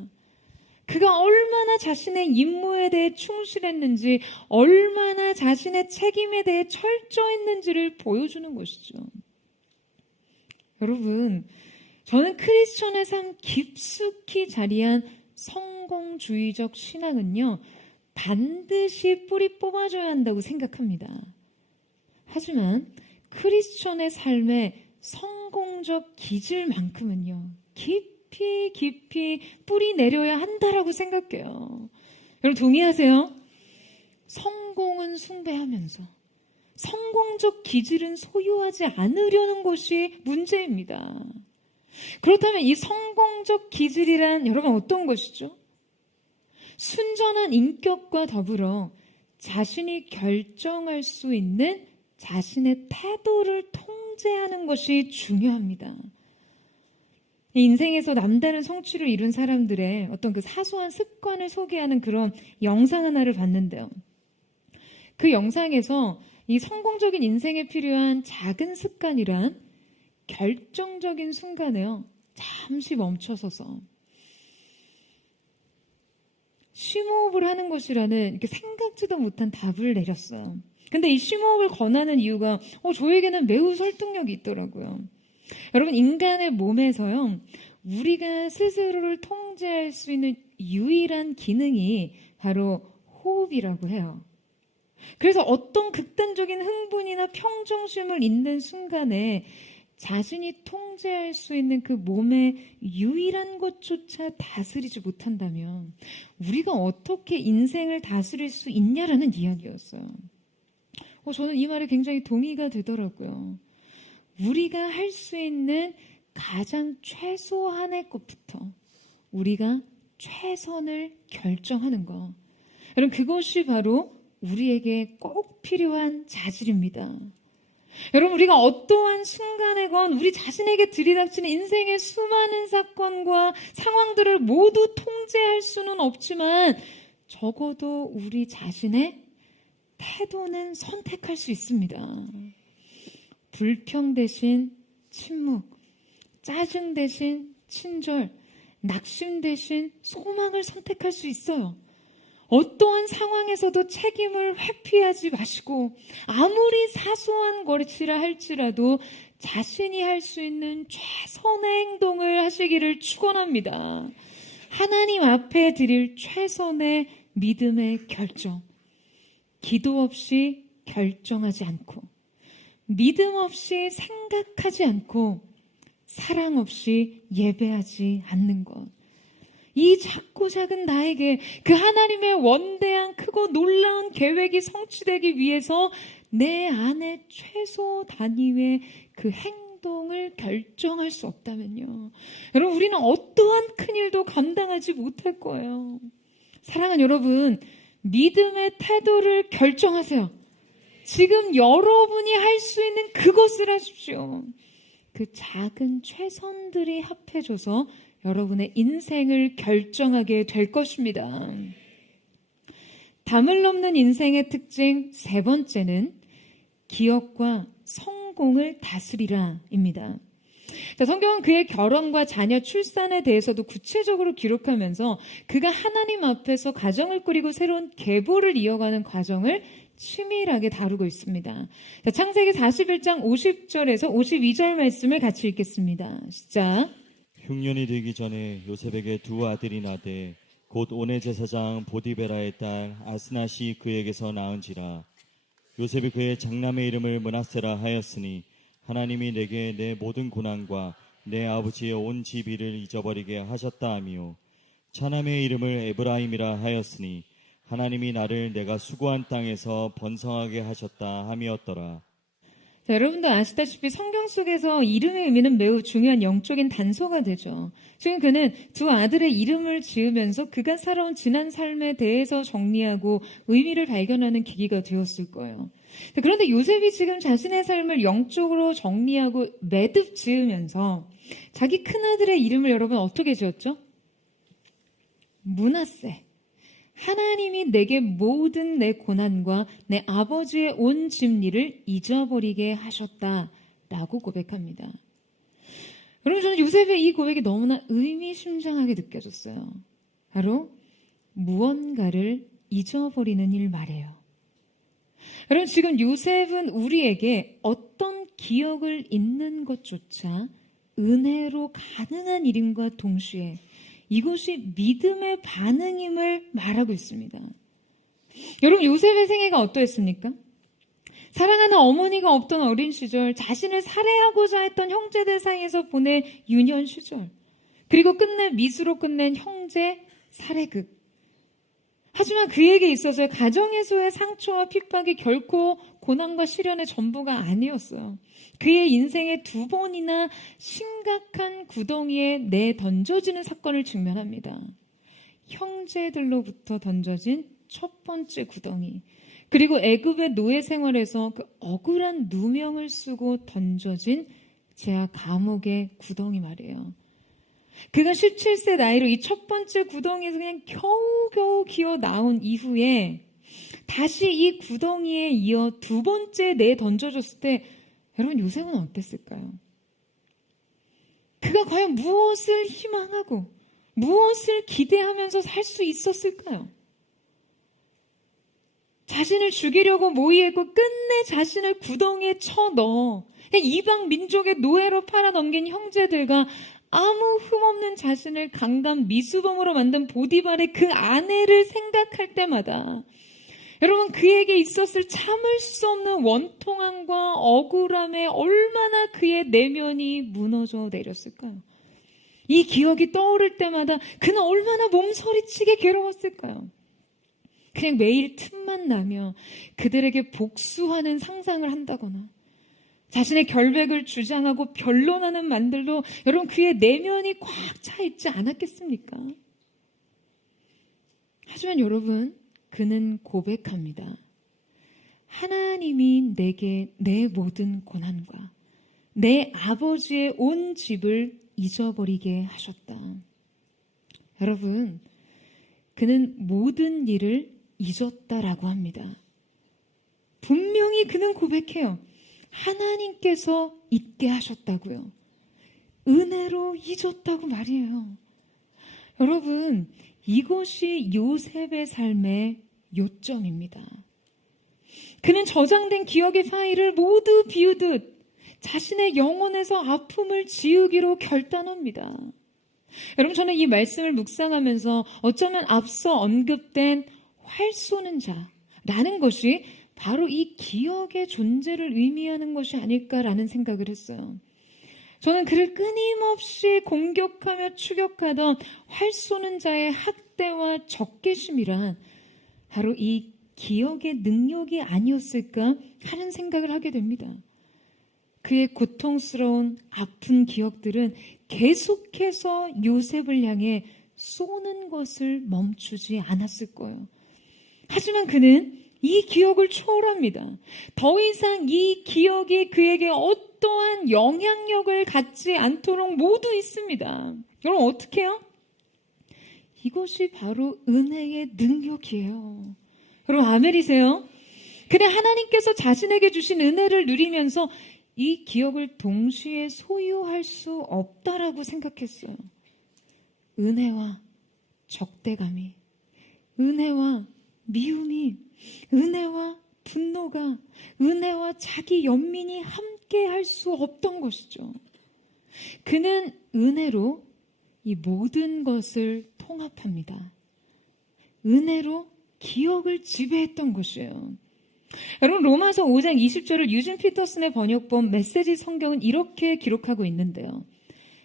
그가 얼마나 자신의 임무에 대해 충실했는지, 얼마나 자신의 책임에 대해 철저했는지를 보여주는 것이죠. 여러분, 저는 크리스천의 삶 깊숙이 자리한 성공주의적 신앙은요, 반드시 뿌리 뽑아줘야 한다고 생각합니다. 하지만 크리스천의 삶의 성공적 기질만큼은요, 깊이 뿌리 내려야 한다라고 생각해요. 여러분 동의하세요? 성공은 숭배하면서 성공적 기질은 소유하지 않으려는 것이 문제입니다. 그렇다면 이 성공적 기질이란 여러분 어떤 것이죠? 순전한 인격과 더불어 자신이 결정할 수 있는 자신의 태도를 통제하는 것이 중요합니다. 인생에서 남다른 성취를 이룬 사람들의 어떤 그 사소한 습관을 소개하는 그런 영상 하나를 봤는데요. 그 영상에서 이 성공적인 인생에 필요한 작은 습관이란 결정적인 순간에요, 잠시 멈춰서서 심호흡을 하는 것이라는 이렇게 생각지도 못한 답을 내렸어요. 근데 이 심호흡을 권하는 이유가 저에게는 매우 설득력이 있더라고요. 여러분, 인간의 몸에서요, 우리가 스스로를 통제할 수 있는 유일한 기능이 바로 호흡이라고 해요. 그래서 어떤 극단적인 흥분이나 평정심을 잇는 순간에 자신이 통제할 수 있는 그 몸의 유일한 것조차 다스리지 못한다면 우리가 어떻게 인생을 다스릴 수 있냐라는 이야기였어요. 저는 이 말에 굉장히 동의가 되더라고요. 우리가 할 수 있는 가장 최소한의 것부터 우리가 최선을 결정하는 것. 여러분, 그것이 바로 우리에게 꼭 필요한 자질입니다. 여러분, 우리가 어떠한 순간에건 우리 자신에게 들이닥치는 인생의 수많은 사건과 상황들을 모두 통제할 수는 없지만 적어도 우리 자신의 태도는 선택할 수 있습니다. 불평 대신 침묵, 짜증 대신 친절, 낙심 대신 소망을 선택할 수 있어요. 어떠한 상황에서도 책임을 회피하지 마시고 아무리 사소한 것이라 할지라도 자신이 할 수 있는 최선의 행동을 하시기를 축원합니다. 하나님 앞에 드릴 최선의 믿음의 결정. 기도 없이 결정하지 않고, 믿음 없이 생각하지 않고, 사랑 없이 예배하지 않는 것. 이 작고 작은 나에게 그 하나님의 원대한 크고 놀라운 계획이 성취되기 위해서 내 안에 최소 단위의 그 행동을 결정할 수 없다면요, 여러분, 우리는 어떠한 큰일도 감당하지 못할 거예요. 사랑하는 여러분, 믿음의 태도를 결정하세요. 지금 여러분이 할 수 있는 그것을 하십시오. 그 작은 최선들이 합해져서 여러분의 인생을 결정하게 될 것입니다. 담을 넘는 인생의 특징 세 번째는 기업과 성공을 다스리라입니다. 자, 성경은 그의 결혼과 자녀 출산에 대해서도 구체적으로 기록하면서 그가 하나님 앞에서 가정을 꾸리고 새로운 계보를 이어가는 과정을 치밀하게 다루고 있습니다. 자, 창세기 41장 50절에서 52절 말씀을 같이 읽겠습니다. 시작. 흉년이 되기 전에 요셉에게 두 아들이 나되 곧 온의 제사장 보디베라의 딸 아스낫이 그에게서 낳은지라. 요셉이 그의 장남의 이름을 므낫세라 하였으니 하나님이 내게 내 모든 고난과 내 아버지의 온 지비를 잊어버리게 하셨다 하며, 차남의 이름을 에브라임이라 하였으니 하나님이 나를 내가 수고한 땅에서 번성하게 하셨다 함이었더라. 자, 여러분도 아시다시피 성경 속에서 이름의 의미는 매우 중요한 영적인 단서가 되죠. 지금 그는 두 아들의 이름을 지으면서 그가 살아온 지난 삶에 대해서 정리하고 의미를 발견하는 계기가 되었을 거예요. 그런데 요셉이 지금 자신의 삶을 영적으로 정리하고 매듭 지으면서 자기 큰아들의 이름을 여러분 어떻게 지었죠? 므낫세. 하나님이 내게 모든 내 고난과 내 아버지의 온 집리를 잊어버리게 하셨다라고 고백합니다. 여러분, 저는 요셉의 이 고백이 너무나 의미심장하게 느껴졌어요. 바로 무언가를 잊어버리는 일 말이에요. 여러분, 지금 요셉은 우리에게 어떤 기억을 잊는 것조차 은혜로 가능한 일임과 동시에 이것이 믿음의 반응임을 말하고 있습니다. 여러분, 요셉의 생애가 어떠했습니까? 사랑하는 어머니가 없던 어린 시절, 자신을 살해하고자 했던 형제들 사이에서 보낸 유년 시절, 그리고 끝내 미수로 끝낸 형제 살해극. 하지만 그에게 있어서의 가정에서의 상처와 핍박이 결코 고난과 시련의 전부가 아니었어요. 그의 인생에 2번이나 심각한 구덩이에 내던져지는 사건을 직면합니다. 형제들로부터 던져진 첫 번째 구덩이, 그리고 애굽의 노예 생활에서 그 억울한 누명을 쓰고 던져진 제아 감옥의 구덩이 말이에요. 그가 17세 나이로 이 첫 번째 구덩이에서 그냥 겨우겨우 기어 나온 이후에 다시 이 구덩이에 이어 2번째 내던져졌을 때 여러분, 요셉은 어땠을까요? 그가 과연 무엇을 희망하고 무엇을 기대하면서 살 수 있었을까요? 자신을 죽이려고 모의했고 끝내 자신을 구덩이에 쳐넣어 이방 민족의 노예로 팔아넘긴 형제들과 아무 흠없는 자신을 강간 미수범으로 만든 보디발의 그 아내를 생각할 때마다 여러분, 그에게 있었을 참을 수 없는 원통함과 억울함에 얼마나 그의 내면이 무너져 내렸을까요? 이 기억이 떠오를 때마다 그는 얼마나 몸서리치게 괴로웠을까요? 그냥 매일 틈만 나며 그들에게 복수하는 상상을 한다거나 자신의 결백을 주장하고 변론하는 말들로 여러분, 그의 내면이 꽉 차 있지 않았겠습니까? 하지만 여러분, 그는 고백합니다. 하나님이 내게 내 모든 고난과 내 아버지의 온 집을 잊어버리게 하셨다. 여러분, 그는 모든 일을 잊었다라고 합니다. 분명히 그는 고백해요. 하나님께서 잊게 하셨다고요. 은혜로 잊었다고 말이에요. 여러분, 이것이 요셉의 삶의 요점입니다. 그는 저장된 기억의 파일을 모두 비우듯 자신의 영혼에서 아픔을 지우기로 결단합니다. 여러분, 저는 이 말씀을 묵상하면서 어쩌면 앞서 언급된 활 쏘는 자라는 것이 바로 이 기억의 존재를 의미하는 것이 아닐까라는 생각을 했어요. 저는 그를 끊임없이 공격하며 추격하던 활 쏘는 자의 학대와 적개심이란 바로 이 기억의 능력이 아니었을까 하는 생각을 하게 됩니다. 그의 고통스러운 아픈 기억들은 계속해서 요셉을 향해 쏘는 것을 멈추지 않았을 거예요. 하지만 그는 이 기억을 초월합니다. 더 이상 이 기억이 그에게 어떠한 영향력을 갖지 않도록 모두 있습니다. 여러분, 어떻게 해요? 이것이 바로 은혜의 능력이에요. 여러분, 아멘이세요? 그냥 하나님께서 자신에게 주신 은혜를 누리면서 이 기억을 동시에 소유할 수 없다라고 생각했어요. 은혜와 적대감이, 은혜와 미움이, 은혜와 분노가, 은혜와 자기 연민이 함께 할 수 없던 것이죠. 그는 은혜로 이 모든 것을 통합합니다. 은혜로 기억을 지배했던 것이에요. 여러분, 로마서 5장 20절을 유진 피터슨의 번역본 메시지 성경은 이렇게 기록하고 있는데요.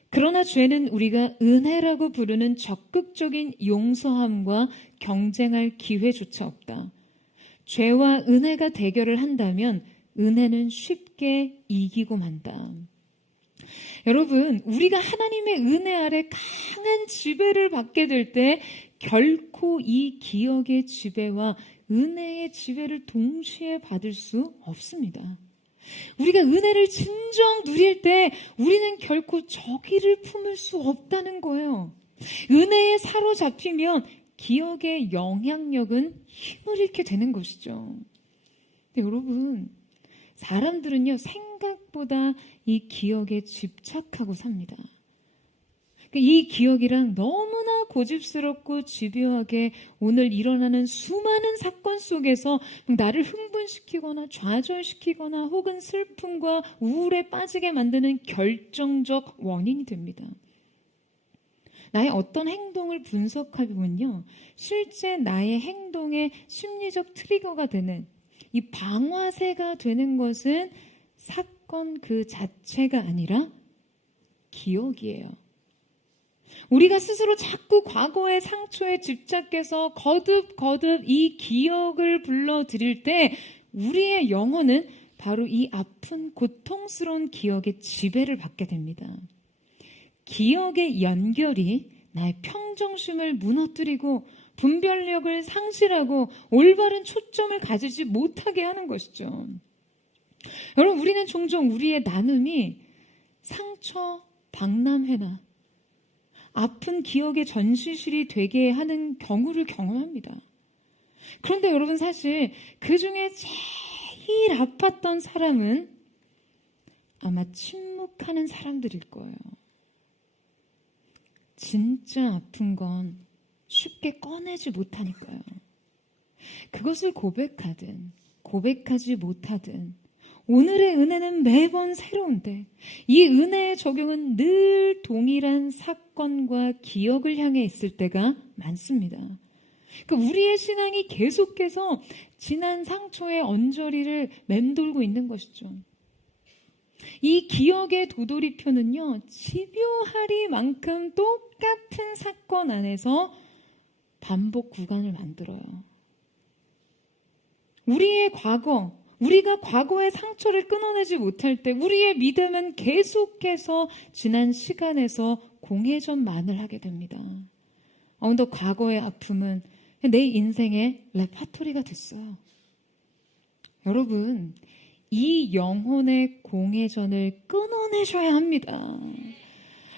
그러나 죄는 우리가 은혜라고 부르는 적극적인 용서함과 경쟁할 기회조차 없다. 죄와 은혜가 대결을 한다면 은혜는 쉽게 이기고 만다. 여러분, 우리가 하나님의 은혜 아래 강한 지배를 받게 될 때 결코 이 기억의 지배와 은혜의 지배를 동시에 받을 수 없습니다. 우리가 은혜를 진정 누릴 때 우리는 결코 저기를 품을 수 없다는 거예요. 은혜에 사로잡히면 기억의 영향력은 힘을 잃게 되는 것이죠. 근데 여러분, 사람들은요, 생각보다 이 기억에 집착하고 삽니다. 이 기억이랑 너무나 고집스럽고 집요하게 오늘 일어나는 수많은 사건 속에서 나를 흥분시키거나 좌절시키거나 혹은 슬픔과 우울에 빠지게 만드는 결정적 원인이 됩니다. 나의 어떤 행동을 분석해보면요, 실제 나의 행동의 심리적 트리거가 되는 이 방화쇠가 되는 것은 사건 그 자체가 아니라 기억이에요. 우리가 스스로 자꾸 과거의 상처에 집착해서 거듭 이 기억을 불러들일 때 우리의 영혼은 바로 이 아픈 고통스러운 기억의 지배를 받게 됩니다. 기억의 연결이 나의 평정심을 무너뜨리고 분별력을 상실하고 올바른 초점을 가지지 못하게 하는 것이죠. 여러분, 우리는 종종 우리의 나눔이 상처 박람회나 아픈 기억의 전시실이 되게 하는 경우를 경험합니다. 그런데 여러분, 사실 그 중에 제일 아팠던 사람은 아마 침묵하는 사람들일 거예요. 진짜 아픈 건 쉽게 꺼내지 못하니까요. 그것을 고백하든 고백하지 못하든 오늘의 은혜는 매번 새로운데 이 은혜의 적용은 늘 동일한 사건과 기억을 향해 있을 때가 많습니다. 그러니까 우리의 신앙이 계속해서 지난 상처의 언저리를 맴돌고 있는 것이죠. 이 기억의 도돌이표는요, 집요하리만큼 똑같은 사건 안에서 반복 구간을 만들어요. 우리의 과거, 우리가 과거의 상처를 끊어내지 못할 때 우리의 믿음은 계속해서 지난 시간에서 공회전만을 하게 됩니다. 근데 과거의 아픔은 내 인생의 레파토리가 됐어요. 여러분, 이 영혼의 공회전을 끊어내셔야 합니다.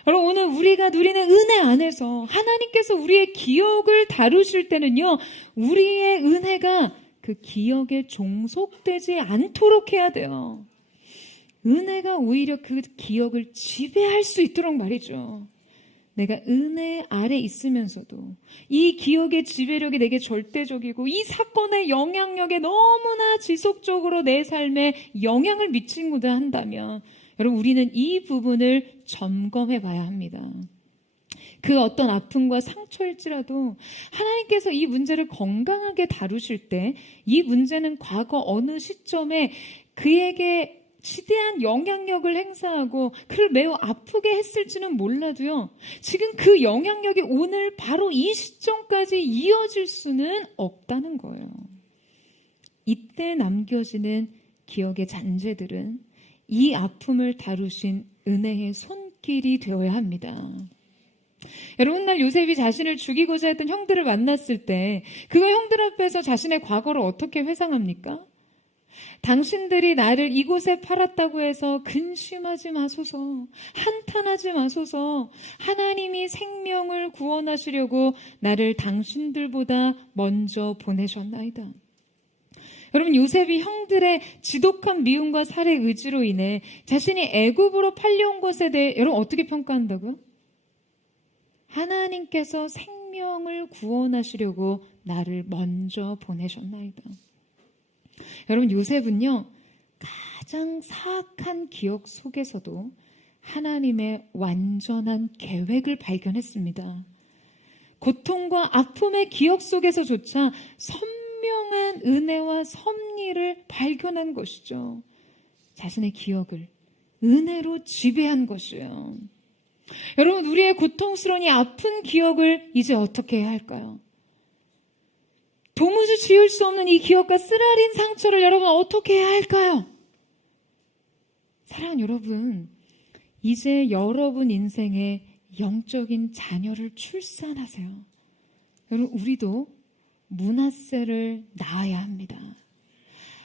여러분, 오늘 우리가 누리는 은혜 안에서 하나님께서 우리의 기억을 다루실 때는요, 우리의 은혜가 그 기억에 종속되지 않도록 해야 돼요. 은혜가 오히려 그 기억을 지배할 수 있도록 말이죠. 내가 은혜 아래 있으면서도 이 기억의 지배력이 내게 절대적이고 이 사건의 영향력에 너무나 지속적으로 내 삶에 영향을 미치고자 한다면 여러분, 우리는 이 부분을 점검해 봐야 합니다. 그 어떤 아픔과 상처일지라도 하나님께서 이 문제를 건강하게 다루실 때 이 문제는 과거 어느 시점에 그에게 지대한 영향력을 행사하고 그를 매우 아프게 했을지는 몰라도요, 지금 그 영향력이 오늘 바로 이 시점까지 이어질 수는 없다는 거예요. 이때 남겨지는 기억의 잔재들은 이 아픔을 다루신 은혜의 손길이 되어야 합니다. 여러분, 훗날 요셉이 자신을 죽이고자 했던 형들을 만났을 때 그거 형들 앞에서 자신의 과거를 어떻게 회상합니까? 당신들이 나를 이곳에 팔았다고 해서 근심하지 마소서, 한탄하지 마소서, 하나님이 생명을 구원하시려고 나를 당신들보다 먼저 보내셨나이다. 여러분, 요셉이 형들의 지독한 미움과 살해 의지로 인해 자신이 애굽으로 팔려온 것에 대해 여러분 어떻게 평가한다고요? 하나님께서 생명을 구원하시려고 나를 먼저 보내셨나이다. 여러분, 요셉은요, 가장 사악한 기억 속에서도 하나님의 완전한 계획을 발견했습니다. 고통과 아픔의 기억 속에서조차 선명한 은혜와 섭리를 발견한 것이죠. 자신의 기억을 은혜로 지배한 것이에요. 여러분, 우리의 고통스러운 이 아픈 기억을 이제 어떻게 해야 할까요? 도무지 지울 수 없는 이 기억과 쓰라린 상처를 여러분 어떻게 해야 할까요? 사랑하는 여러분, 이제 여러분 인생에 영적인 자녀를 출산하세요. 여러분, 우리도 므낫세를 낳아야 합니다.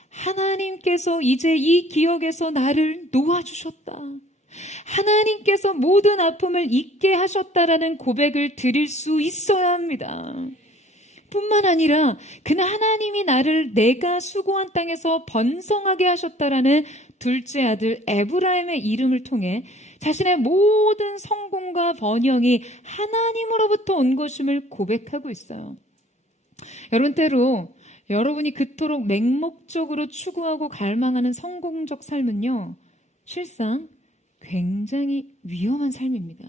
하나님께서 이제 이 기억에서 나를 놓아주셨다. 하나님께서 모든 아픔을 잊게 하셨다라는 고백을 드릴 수 있어야 합니다. 뿐만 아니라 그는 하나님이 나를 내가 수고한 땅에서 번성하게 하셨다라는 둘째 아들 에브라임의 이름을 통해 자신의 모든 성공과 번영이 하나님으로부터 온 것임을 고백하고 있어요. 여러분, 때로 여러분이 그토록 맹목적으로 추구하고 갈망하는 성공적 삶은요, 실상 굉장히 위험한 삶입니다.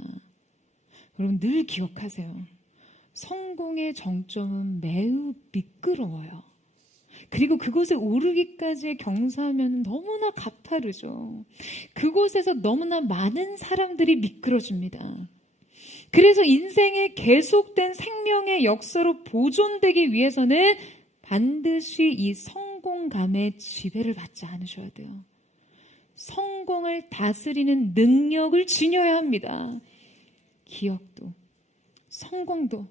여러분, 늘 기억하세요. 성공의 정점은 매우 미끄러워요. 그리고 그곳에 오르기까지의 경사면은 너무나 가파르죠. 그곳에서 너무나 많은 사람들이 미끄러집니다. 그래서 인생의 계속된 생명의 역사로 보존되기 위해서는 반드시 이 성공감의 지배를 받지 않으셔야 돼요. 성공을 다스리는 능력을 지녀야 합니다. 기억도, 성공도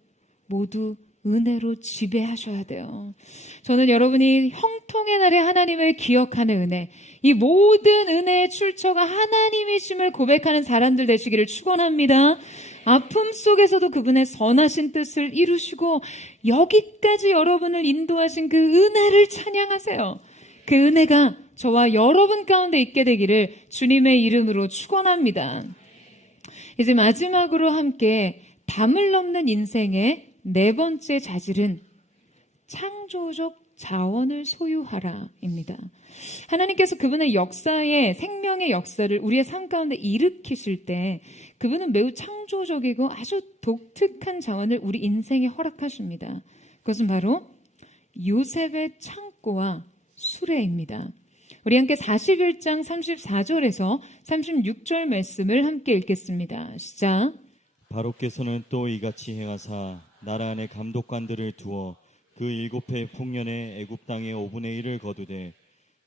모두 은혜로 지배하셔야 돼요. 저는 여러분이 형통의 날에 하나님을 기억하는 은혜, 이 모든 은혜의 출처가 하나님이심을 고백하는 사람들 되시기를 축원합니다. 아픔 속에서도 그분의 선하신 뜻을 이루시고 여기까지 여러분을 인도하신 그 은혜를 찬양하세요. 그 은혜가 저와 여러분 가운데 있게 되기를 주님의 이름으로 축원합니다. 이제 마지막으로 함께 담을 넘는 인생의 네 번째 자질은 창조적 자원을 소유하라입니다. 하나님께서 그분의 역사의 생명의 역사를 우리의 삶 가운데 일으키실 때 그분은 매우 창조적이고 아주 독특한 자원을 우리 인생에 허락하십니다. 그것은 바로 요셉의 창고와 수레입니다. 우리 함께 41장 34절에서 36절 말씀을 함께 읽겠습니다. 시작. 바로께서는 또 이같이 행하사 나라 안에 감독관들을 두어 그 7해 풍년에 애굽 땅의 5분의 1을 거두되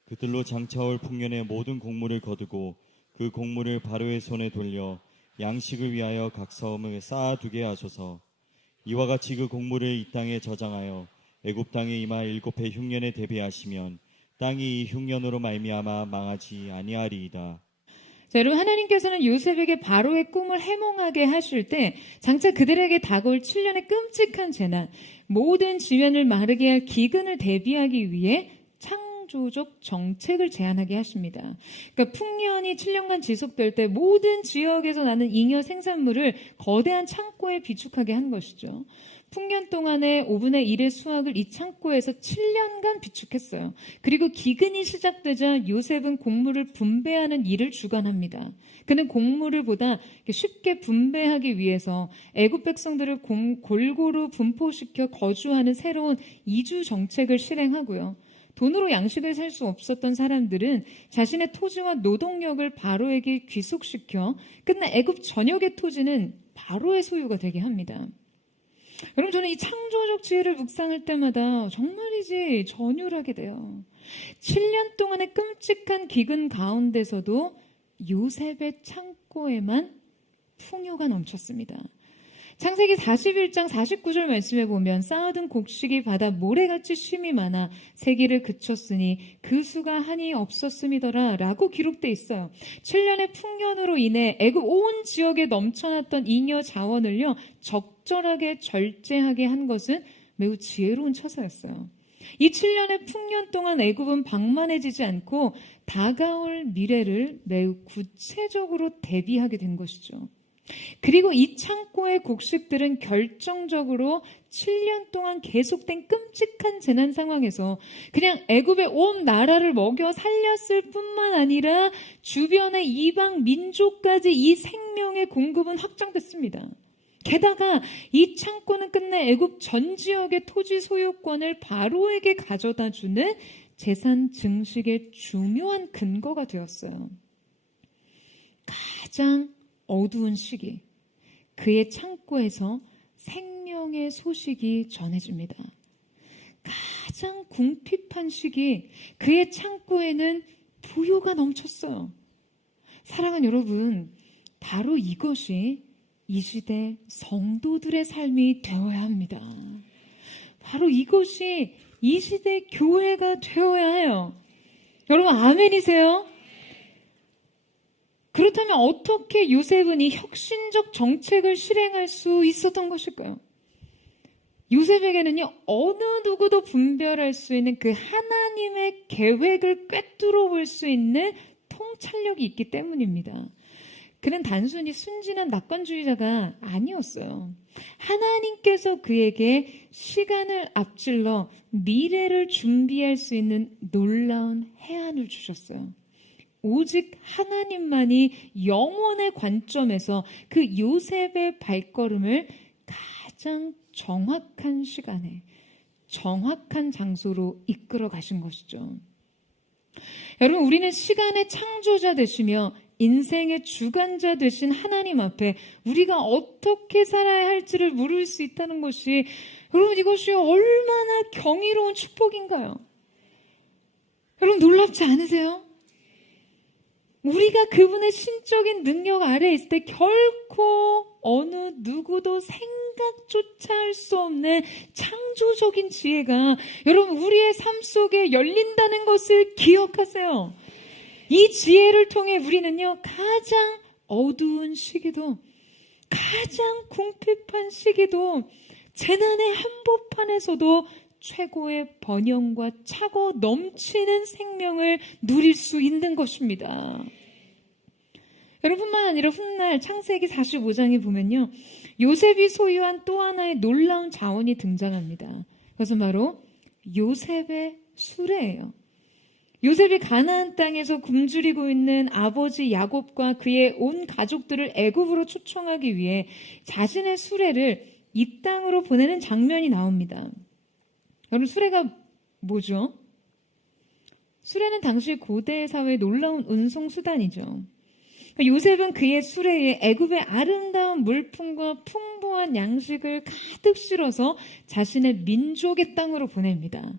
그들로 장차올 풍년의 모든 곡물을 거두고 그 곡물을 바로의 손에 돌려 양식을 위하여 각 사업을 쌓아두게 하소서. 이와 같이 그 곡물을 이 땅에 저장하여 애굽 땅에 임할 7해 흉년에 대비하시면 땅이 이 흉년으로 말미암아 망하지 아니하리이다. 자, 여러분, 하나님께서는 요셉에게 바로의 꿈을 해몽하게 하실 때 장차 그들에게 다가올 7년의 끔찍한 재난, 모든 지면을 마르게 할 기근을 대비하기 위해 창조적 정책을 제안하게 하십니다. 그러니까 풍년이 7년간 지속될 때 모든 지역에서 나는 잉여 생산물을 거대한 창고에 비축하게 한 것이죠. 풍년 동안에 5분의 1의 수확을 이 창고에서 7년간 비축했어요. 그리고 기근이 시작되자 요셉은 곡물을 분배하는 일을 주관합니다. 그는 곡물을 보다 쉽게 분배하기 위해서 애굽 백성들을 골고루 분포시켜 거주하는 새로운 이주 정책을 실행하고요. 돈으로 양식을 살 수 없었던 사람들은 자신의 토지와 노동력을 바로에게 귀속시켜 끝내 애굽 전역의 토지는 바로의 소유가 되게 합니다. 여러분, 저는 이 창조적 지혜를 묵상할 때마다 정말이지 전율하게 돼요. 7년 동안의 끔찍한 기근 가운데서도 요셉의 창고에만 풍요가 넘쳤습니다. 창세기 41장 49절 말씀에 보면 쌓아둔 곡식이 바다 모래같이 쉼이 많아 세기를 그쳤으니 그 수가 한이 없었음이더라 라고 기록돼 있어요. 7년의 풍년으로 인해 애굽 온 지역에 넘쳐났던 잉여 자원을요 적절하게 절제하게 한 것은 매우 지혜로운 처사였어요. 이 7년의 풍년 동안 애굽은 방만해지지 않고 다가올 미래를 매우 구체적으로 대비하게 된 것이죠. 그리고 이 창고의 곡식들은 결정적으로 7년 동안 계속된 끔찍한 재난 상황에서 그냥 애굽의 온 나라를 먹여 살렸을 뿐만 아니라 주변의 이방 민족까지 이 생명의 공급은 확장됐습니다. 게다가 이 창고는 끝내 애굽 전 지역의 토지 소유권을 바로에게 가져다 주는 재산 증식의 중요한 근거가 되었어요. 가장 어두운 시기, 그의 창고에서 생명의 소식이 전해집니다. 가장 궁핍한 시기, 그의 창고에는 부요가 넘쳤어요. 사랑하는 여러분, 바로 이것이 이 시대 성도들의 삶이 되어야 합니다. 바로 이것이 이 시대 교회가 되어야 해요. 여러분, 아멘이세요? 그렇다면 어떻게 요셉은 이 혁신적 정책을 실행할 수 있었던 것일까요? 요셉에게는요, 어느 누구도 분별할 수 있는 그 하나님의 계획을 꿰뚫어 볼 수 있는 통찰력이 있기 때문입니다. 그는 단순히 순진한 낙관주의자가 아니었어요. 하나님께서 그에게 시간을 앞질러 미래를 준비할 수 있는 놀라운 해안을 주셨어요. 오직 하나님만이 영원의 관점에서 그 요셉의 발걸음을 가장 정확한 시간에 정확한 장소로 이끌어 가신 것이죠. 여러분, 우리는 시간의 창조자 되시며 인생의 주관자 되신 하나님 앞에 우리가 어떻게 살아야 할지를 물을 수 있다는 것이, 여러분, 이것이 얼마나 경이로운 축복인가요? 여러분, 놀랍지 않으세요? 우리가 그분의 신적인 능력 아래에 있을 때 결코 어느 누구도 생각조차 할 수 없는 창조적인 지혜가 여러분 우리의 삶 속에 열린다는 것을 기억하세요. 이 지혜를 통해 우리는요, 가장 어두운 시기도, 가장 궁핍한 시기도, 재난의 한복판에서도 최고의 번영과 차고 넘치는 생명을 누릴 수 있는 것입니다. 여러분뿐만 아니라 훗날 창세기 45장에 보면요, 요셉이 소유한 또 하나의 놀라운 자원이 등장합니다. 그것은 바로 요셉의 수레예요. 요셉이 가나안 땅에서 굶주리고 있는 아버지 야곱과 그의 온 가족들을 애굽으로 초청하기 위해 자신의 수레를 이 땅으로 보내는 장면이 나옵니다. 여러분, 수레가 뭐죠? 수레는 당시 고대 사회의 놀라운 운송 수단이죠. 요셉은 그의 수레에 애굽의 아름다운 물품과 풍부한 양식을 가득 실어서 자신의 민족의 땅으로 보냅니다.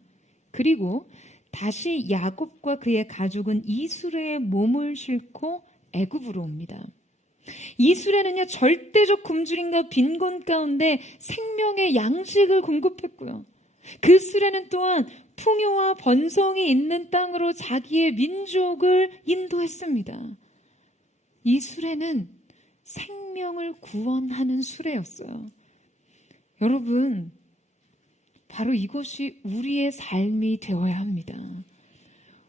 그리고 다시 야곱과 그의 가족은 이 수레에 몸을 싣고 애굽으로 옵니다. 이 수레는요, 절대적 굶주림과 빈곤 가운데 생명의 양식을 공급했고요. 그 수레는 또한 풍요와 번성이 있는 땅으로 자기의 민족을 인도했습니다. 이 수레는 생명을 구원하는 수레였어요. 여러분, 바로 이것이 우리의 삶이 되어야 합니다.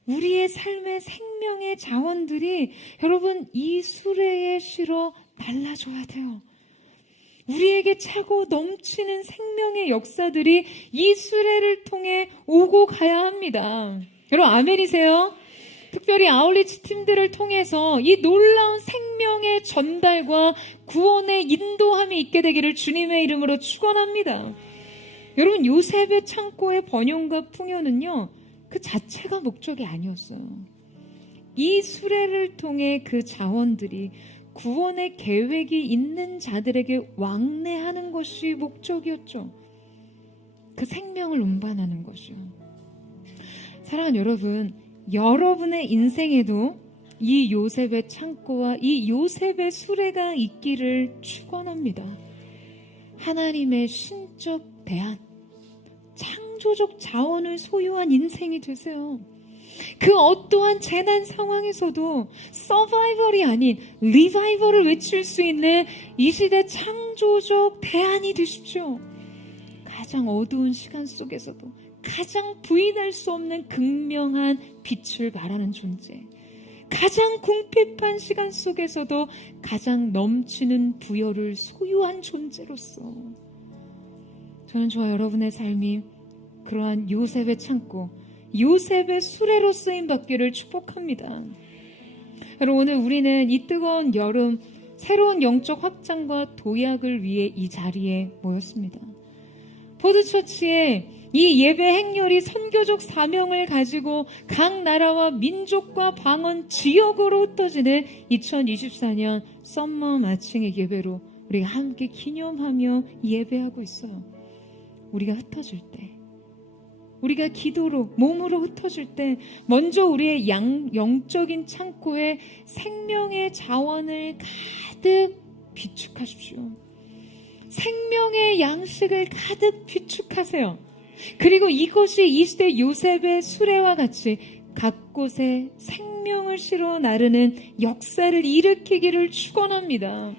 우리의 삶의 생명의 자원들이 여러분 이 수레에 실어 날라줘야 돼요. 우리에게 차고 넘치는 생명의 역사들이 이 수레를 통해 오고 가야 합니다. 여러분, 아멘이세요? 특별히 아울리치 팀들을 통해서 이 놀라운 생명의 전달과 구원의 인도함이 있게 되기를 주님의 이름으로 축원합니다. 여러분, 요셉의 창고의 번영과 풍요는요, 그 자체가 목적이 아니었어요. 이 수레를 통해 그 자원들이 구원의 계획이 있는 자들에게 왕래하는 것이 목적이었죠. 그 생명을 운반하는 것이요. 사랑하는 여러분, 여러분의 인생에도 이 요셉의 창고와 이 요셉의 수레가 있기를 축원합니다. 하나님의 신적 대안, 창조적 자원을 소유한 인생이 되세요. 그 어떠한 재난 상황에서도 서바이벌이 아닌 리바이벌을 외칠 수 있는 이 시대 창조적 대안이 되십시오. 가장 어두운 시간 속에서도 가장 부인할 수 없는 극명한 빛을 발하는 존재, 가장 궁핍한 시간 속에서도 가장 넘치는 부여를 소유한 존재로서 저는 저와 여러분의 삶이 그러한 요셉의 창고, 요셉의 수레로 쓰임 받기를 축복합니다. 여러분, 오늘 우리는 이 뜨거운 여름 새로운 영적 확장과 도약을 위해 이 자리에 모였습니다. 포드처치의 이 예배 행렬이 선교적 사명을 가지고 각 나라와 민족과 방언, 지역으로 흩어지는 2024년 썸머 마칭의 예배로 우리가 함께 기념하며 예배하고 있어요. 우리가 흩어질 때, 우리가 기도로, 몸으로 흩어질 때 먼저 우리의 영적인 창고에 생명의 자원을 가득 비축하십시오. 생명의 양식을 가득 비축하세요. 그리고 이것이 이 시대 요셉의 수레와 같이 각 곳에 생명을 실어 나르는 역사를 일으키기를 축원합니다.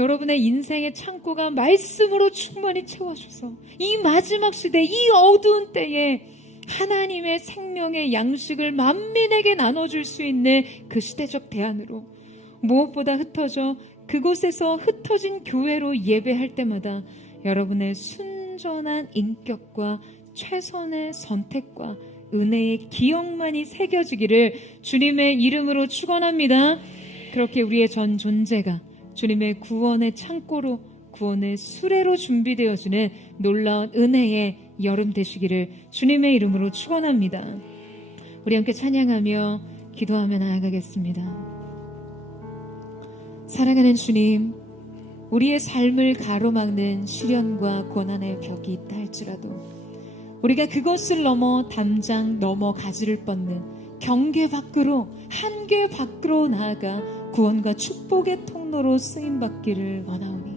여러분의 인생의 창고가 말씀으로 충만히 채워주셔서 이 마지막 시대, 이 어두운 때에 하나님의 생명의 양식을 만민에게 나눠줄 수 있는 그 시대적 대안으로, 무엇보다 그곳에서 흩어진 교회로 예배할 때마다 여러분의 순전한 인격과 최선의 선택과 은혜의 기억만이 새겨지기를 주님의 이름으로 축원합니다. 그렇게 우리의 전 존재가 주님의 구원의 창고로, 구원의 수레로 준비되어지는 놀라운 은혜의 여름 되시기를 주님의 이름으로 축원합니다. 우리 함께 찬양하며 기도하며 나아가겠습니다. 사랑하는 주님, 우리의 삶을 가로막는 시련과 고난의 벽이 있다 할지라도 우리가 그것을 넘어 담장 넘어 가지를 뻗는 경계 밖으로, 한계 밖으로 나아가 구원과 축복의 통로로 쓰임받기를 원하오니,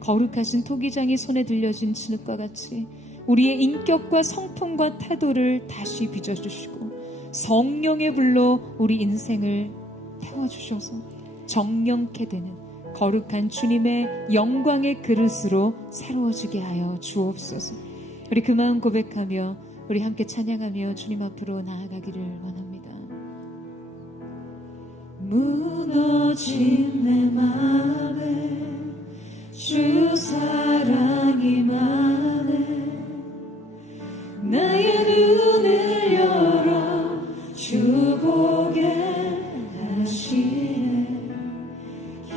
거룩하신 토기장이 손에 들려진 진흙과 같이 우리의 인격과 성품과 태도를 다시 빚어주시고 성령의 불로 우리 인생을 태워주셔서 정령케 되는 거룩한 주님의 영광의 그릇으로 새로워지게 하여 주옵소서. 우리 그 마음 고백하며 우리 함께 찬양하며 주님 앞으로 나아가기를 원합니다. 무너진 내 맘에 주 사랑이 많네. 나의 눈을 열어 주 보게 하시네. 길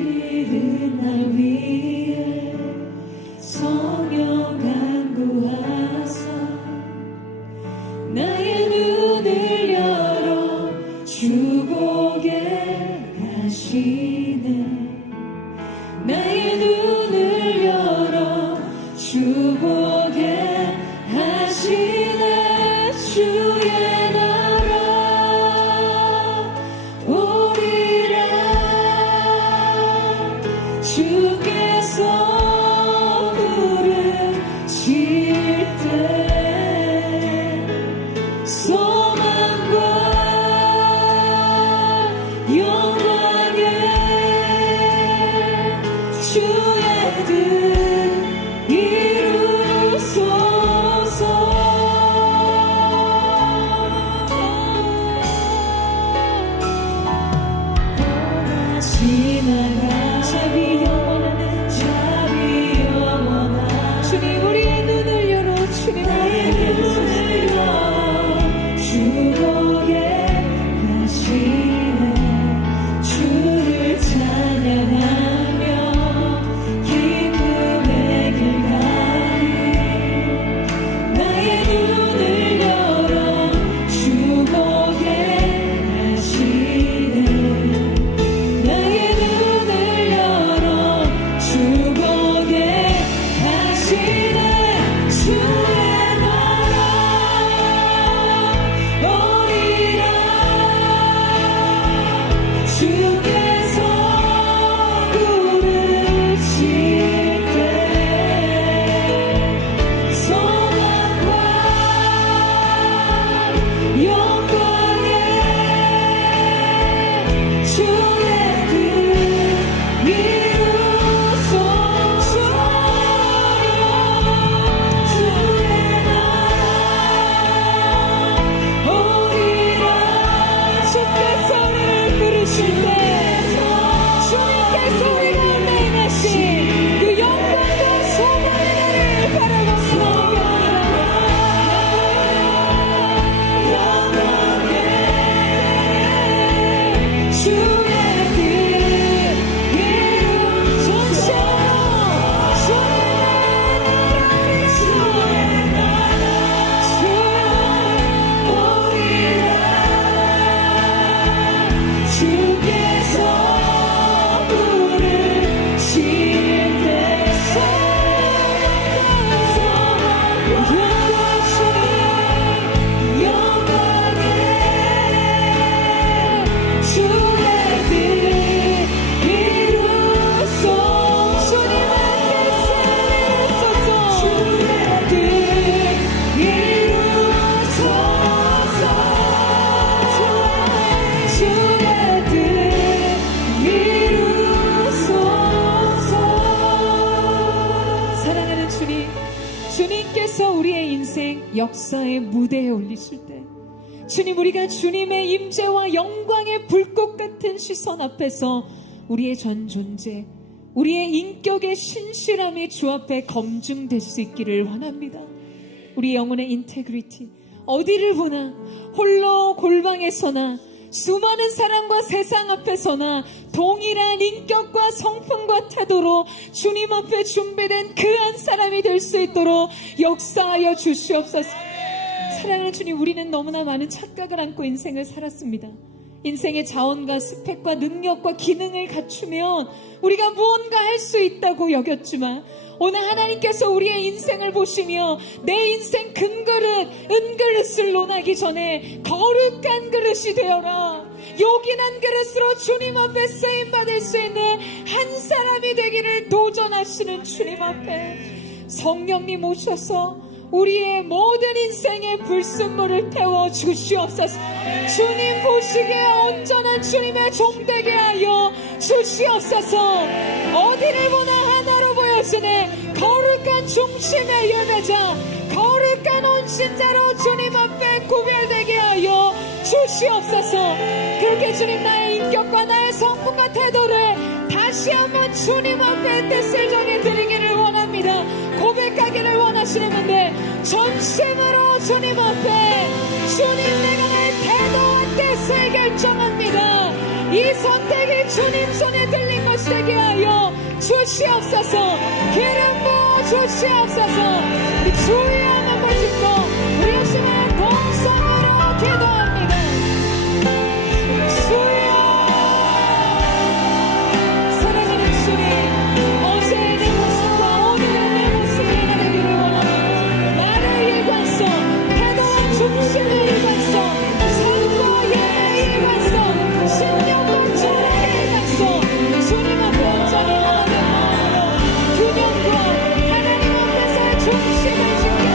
잃은 날 위해 성령 간구하사 나의 눈을 열어 주 보게 하시네. 나의 눈을 열어 주 보게 하시네. 주의 주께서 부르실 때 소망과 영광에 주의 뜻 이루소서. 지나가 주님, 우리의 눈을 열어 주님의 눈을 열어 주 보게 하시네. 주를 찬양하며 기쁨의 길 가네. 역사의 무대에 올리실 때, 주님, 우리가 주님의 임재와 영광의 불꽃 같은 시선 앞에서 우리의 전 존재, 우리의 인격의 신실함이 주 앞에 검증될 수 있기를 원합니다. 우리 영혼의 인테그리티, 어디를 보나 홀로 골방에서나 수많은 사람과 세상 앞에서나 동일한 인격과 성품과 태도로 주님 앞에 준비된 그 한 사람이 될 수 있도록 역사하여 주시옵소서. 사랑하는 주님, 우리는 너무나 많은 착각을 안고 인생을 살았습니다. 인생의 자원과 스펙과 능력과 기능을 갖추면 우리가 무언가 할 수 있다고 여겼지만, 오늘 하나님께서 우리의 인생을 보시며 내 인생 금그릇 은그릇을 논하기 전에 거룩한 그릇이 되어라, 요긴한 그릇으로 주님 앞에 쓰임받을 수 있는 한 사람이 되기를 도전하시는 주님 앞에 성령님 오셔서 우리의 모든 인생의 불순물을 태워 주시옵소서. 주님 보시기에 온전한 주님의 종되게 하여 주시옵소서. 어디를 보나 하나로 보여지네 거룩한 중심의 예배자, 거룩한 온신자로 주님 앞에 구별되게 하여 주시옵소서. 그렇게 주님, 나의 인격과 나의 성품과 태도를 다시 한번 주님 앞에 뜻을 정해 드리기를 원합니다. 고백하기를 원하시는 분들 전심으로 주님 앞에, 주님, 내가 내 태도와 뜻을 결정합니다. 이 선택이 주님 손에 들린 것이 되게 하여 주시옵소서. 기름 부어 주시옵소서. 우리 주의 한번 짓고 우리 역시나 동성으로 기도합니다. 주여, 사랑하는 주님, 어제의 내 모습과 오늘의 내 모습이 다르기를 원합니다. 나를 일관성, 태도와 중심을 일관성, 삶과 예의 일관성, 신령과 정의 일관성, 주님 앞에 온전히 나아가 균형과 하나님 앞에서의 중심을 지키는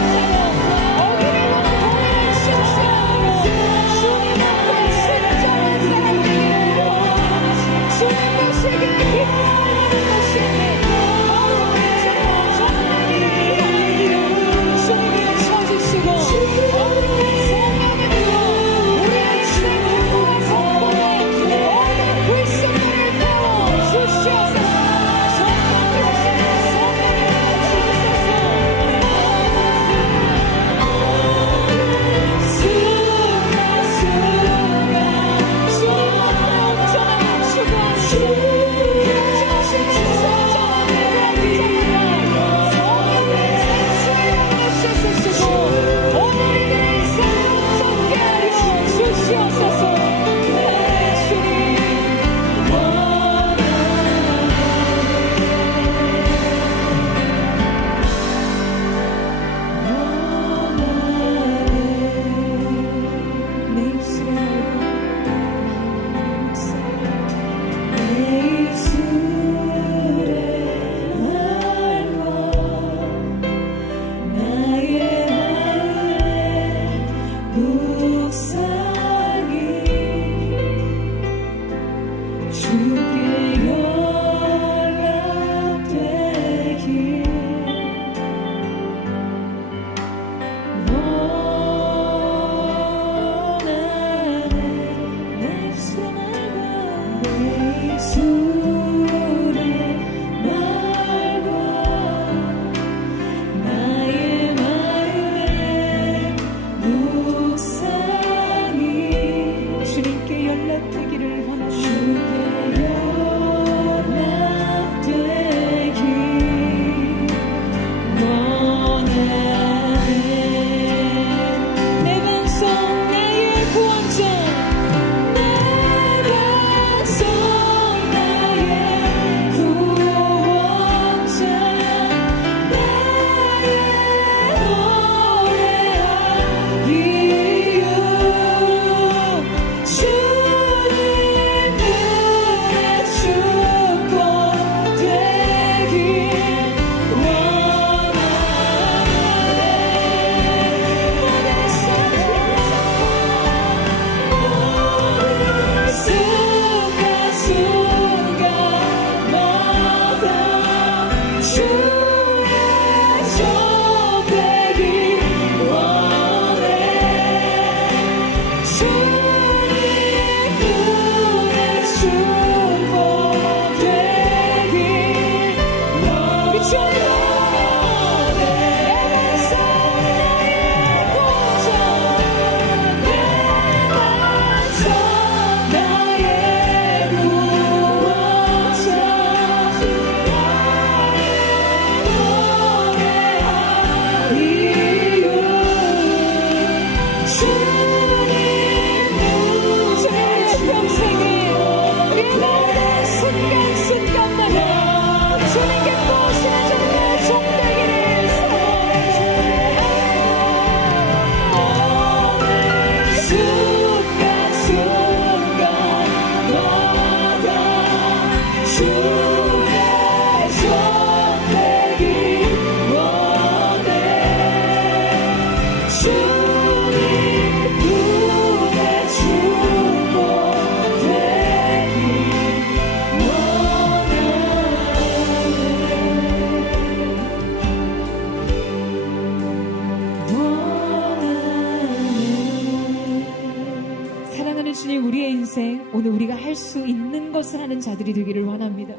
오늘 우리가 할 수 있는 것을 하는 자들이 되기를 원합니다.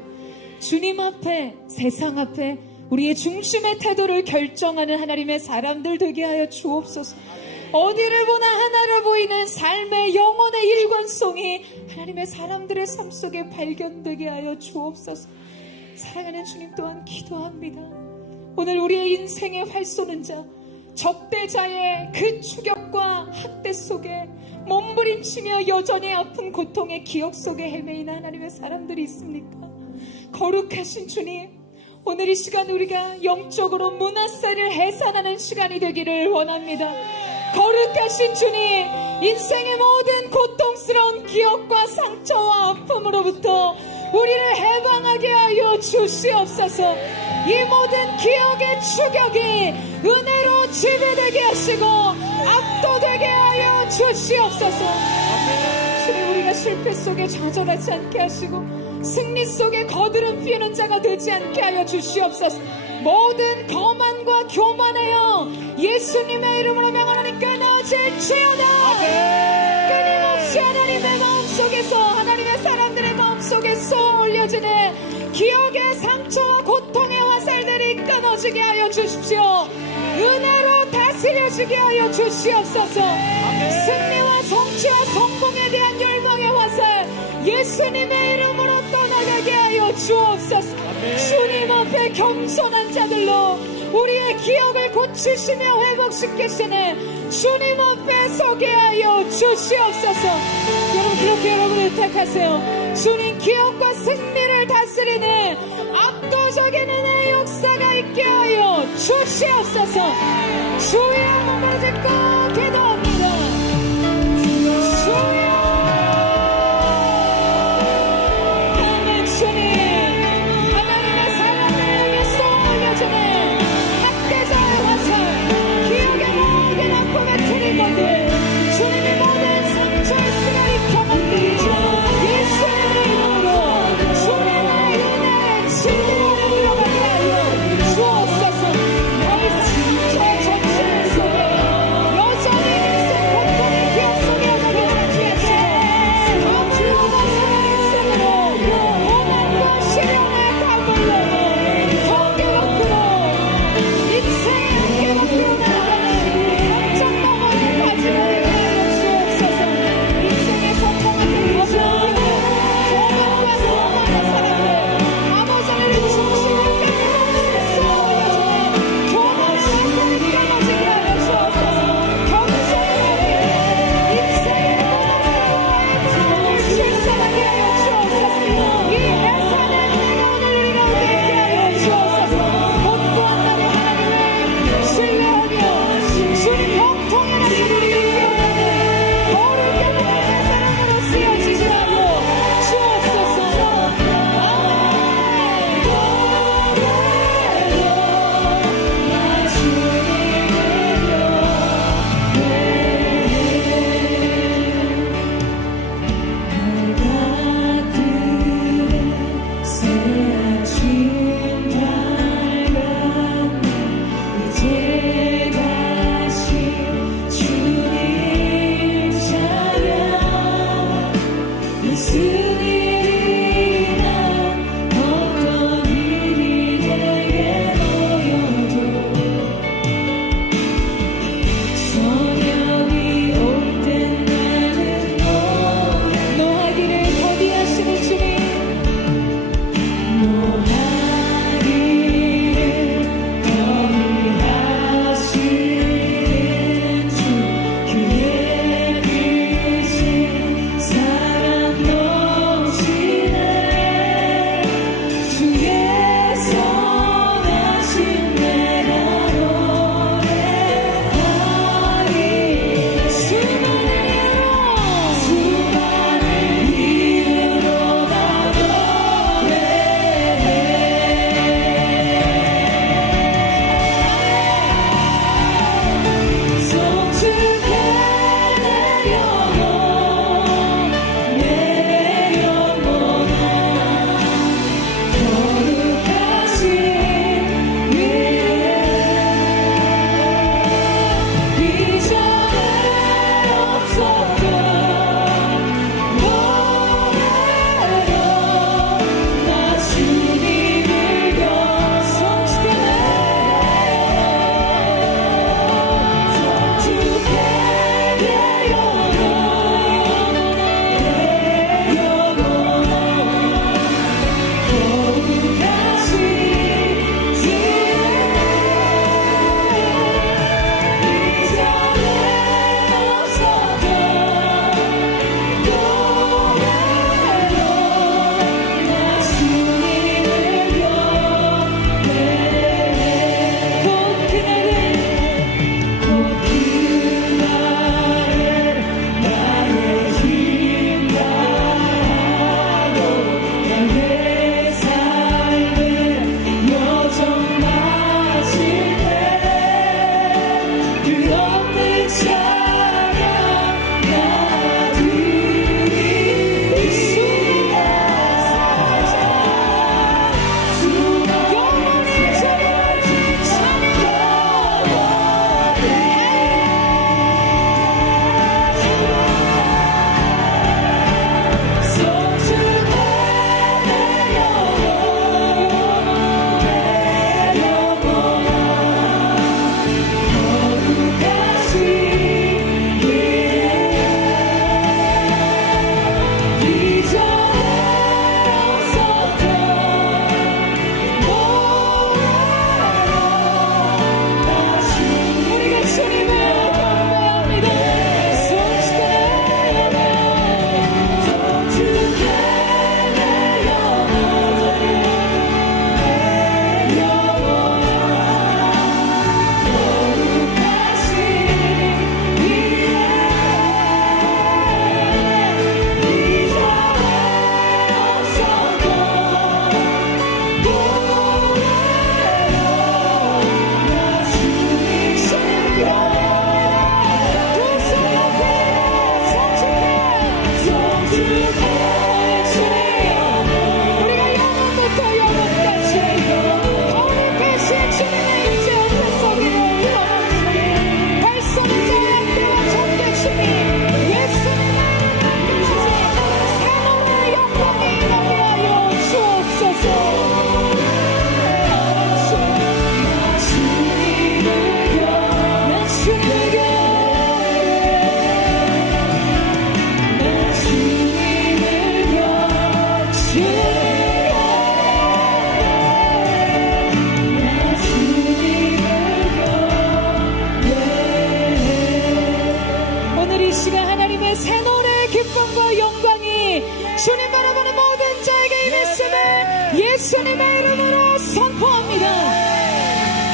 주님 앞에, 세상 앞에 우리의 중심의 태도를 결정하는 하나님의 사람들 되게 하여 주옵소서. 어디를 보나 하나로 보이는 삶의 영혼의 일관성이 하나님의 사람들의 삶 속에 발견되게 하여 주옵소서. 사랑하는 주님 또한 기도합니다. 오늘 우리의 인생의 활 쏘는 자, 적대자의 그 추격과 학대 속에 몸부림치며 여전히 아픈 고통의 기억 속에 헤매이는 하나님의 사람들이 있습니까? 거룩하신 주님, 오늘 이 시간 우리가 영적으로 문화살을 해산하는 시간이 되기를 원합니다. 거룩하신 주님, 인생의 모든 고통스러운 기억과 상처와 아픔으로부터 우리를 해방하게 하여 주시옵소서. 이 모든 기억의 추격이 은혜로 지배되게 하시고 압도되게 하여 주시옵소서. 주님, 우리가 실패 속에 좌절하지 않게 하시고 승리 속에 거드름 피우는 자가 되지 않게 하여 주시옵소서. 모든 거만과 교만하여 예수님의 이름으로 명하노니 끊어질지어다. 끊임없이 하나님의 마음속에서, 하나님의 사람들의 마음속에 쏘올려지는 기억의 상처와 고통의 화살들이 끊어지게 하여 주십시오. 은혜로 다스려지게 하여 주시옵소서. 승리와 성취와 성공에 대한 열망의 화살 예수님의 이름으로 떠나가게 하여 주옵소서. 주님 앞에 겸손한 자들로 우리의 기억을 고치시며 회복시키시는 주님 앞에 서게 하여 주시옵소서. 여러분, 그렇게 여러분을 의탁하세요. 주님, 기억과 승리를 다스리는 압도적인 은혜의 역사가 있게 하여 주시옵소서. 주의 몸을 짓고 기도합니다. 주여, 주님의 모든 상처의 쓰라리 경험들이죠. 예수의 이름으로 주님의 은혜의 진리로 들어가게 하여 주옵소서. 더 이상 상처의 전신 속에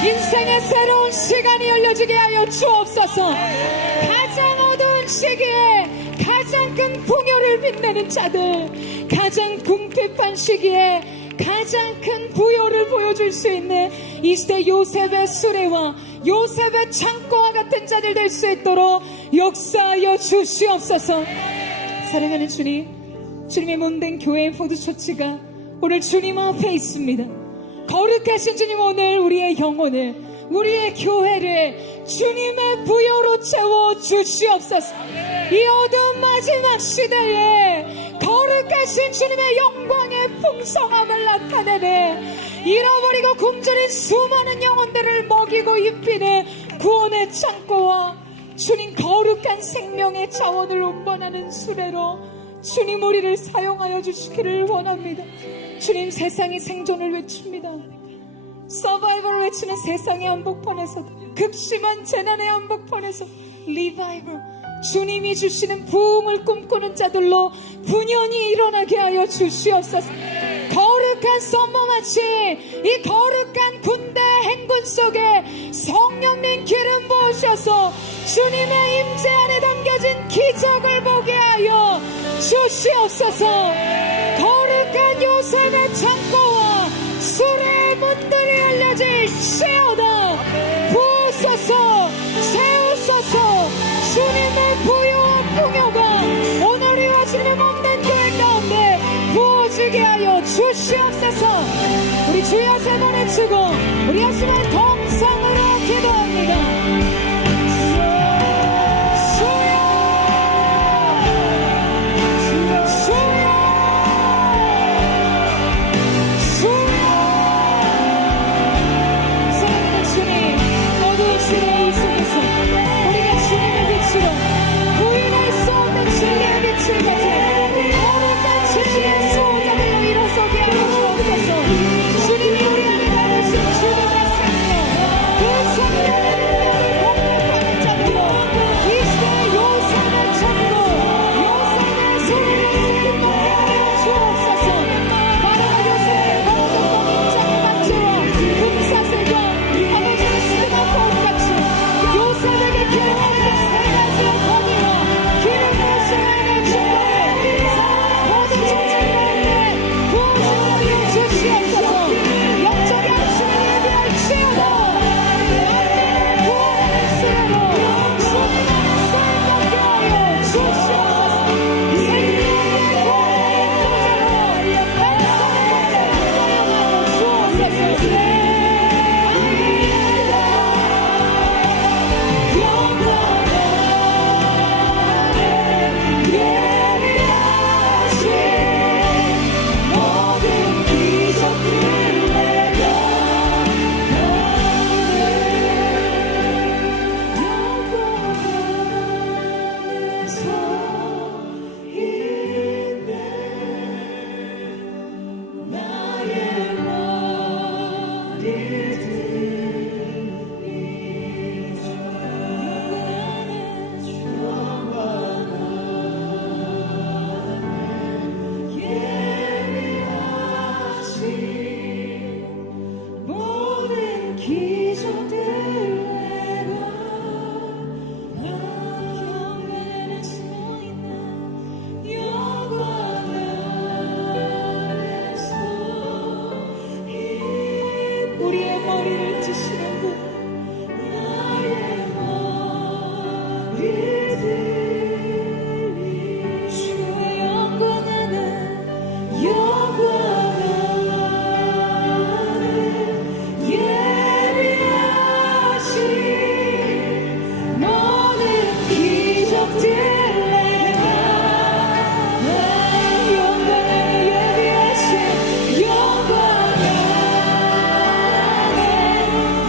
인생의 새로운 시간이 열려지게 하여 주옵소서. 가장 어두운 시기에 가장 큰 풍요를 빛내는 자들, 가장 궁핍한 시기에 가장 큰 부여를 보여줄 수 있는 이 시대 요셉의 수레와 요셉의 창고와 같은 자들 될 수 있도록 역사하여 주시옵소서. 사랑하는 주님, 주님의 몸된 교회 포도처치가 오늘 주님 앞에 있습니다. 거룩하신 주님, 오늘 우리의 영혼을, 우리의 교회를 주님의 부여로 채워 주시옵소서. 이 어두운 마지막 시대에 거룩하신 주님의 영광의 풍성함을 나타내는, 잃어버리고 굶주린 수많은 영혼들을 먹이고 입히는 구원의 창고와 주님 거룩한 생명의 자원을 운반하는 수레로 주님 우리를 사용하여 주시기를 원합니다. 주님, 세상이 생존을 외칩니다. 서바이벌을 외치는 세상의 한복판에서도, 극심한 재난의 한복판에서 리바이벌, 주님이 주시는 부흥을 꿈꾸는 자들로 분연히 일어나게 하여 주시옵소서. 거룩한 썸머마치 이 거룩한 군대 행군 속에 성령님 기름 부으셔서 주님의 임재 안에 담겨진 기적을 보게 하여 주시옵소서. 거룩한 요셉의 창고와 수레의 문들이 열려질지어다. 부으소서, 세우소서. 주님의 부여와 풍요가 오늘 이루어지는 몸된 교회 가운데 부어지게 하여 주시옵소서. 우리 주여 세 번 외치고 우리 하시는 동성으로 기도합니다.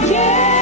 Yeah.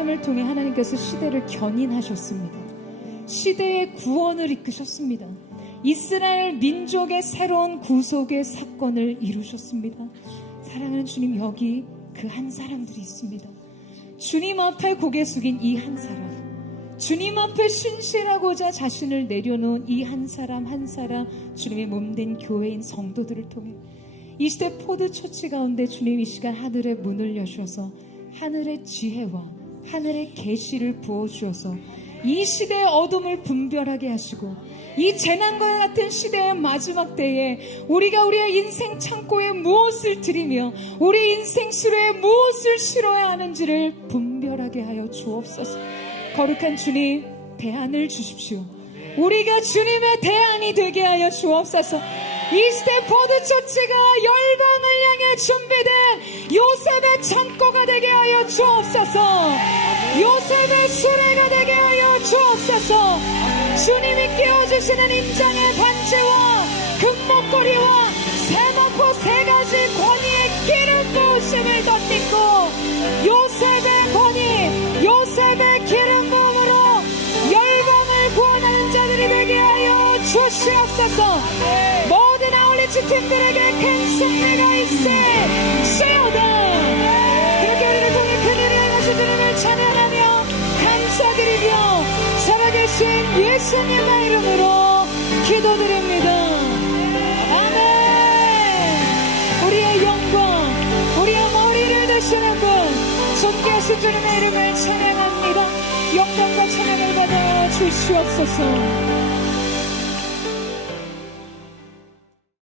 사람을 통해 하나님께서 시대를 견인하셨습니다. 시대의 구원을 이끄셨습니다. 이스라엘 민족의 새로운 구속의 사건을 이루셨습니다. 사랑하는 주님, 여기 그 한 사람들이 있습니다. 주님 앞에 고개 숙인 이 한 사람, 주님 앞에 신실하고자 자신을 내려놓은 이 한 사람 한 사람, 주님의 몸된 교회인 성도들을 통해 이 시대 포도처치 가운데 주님 이 시간 하늘의 문을 여셔서 하늘의 지혜와 하늘의 계시를 부어주셔서 이 시대의 어둠을 분별하게 하시고 이 재난과 같은 시대의 마지막 때에 우리가 우리의 인생 창고에 무엇을 드리며 우리 인생 수레에 무엇을 실어야 하는지를 분별하게 하여 주옵소서. 거룩한 주님, 대안을 주십시오. 우리가 주님의 대안이 되게 하여 주옵소서. 이 시대 포도처치가 열방을 향해 준비된 요셉의 창고가 되게 하여 주옵소서. 요셉의 수레가 되게 하여 주옵소서. 주님이 끼워주시는 인장의 반지와 금목걸이와 세마포 세 가지 권위의 기름 부으심을 덧입고 요셉의 권위, 요셉의 기름 부음으로 열방을 구원하는 자들이 되게 하여 주시옵소서. 모든 아울리치 팀들에게 큰 승리가 있으시오다. 그렇게 우리를 통해 큰 일을 행하신 주님을 찬양하며 감사드리며 살아계신 예수님의 이름으로 기도드립니다. 아멘. 우리의 영광, 우리의 머리를 되시는 분, 존귀하신 주님의 이름을 찬양합니다. 영광과 찬양을 받아 주시옵소서.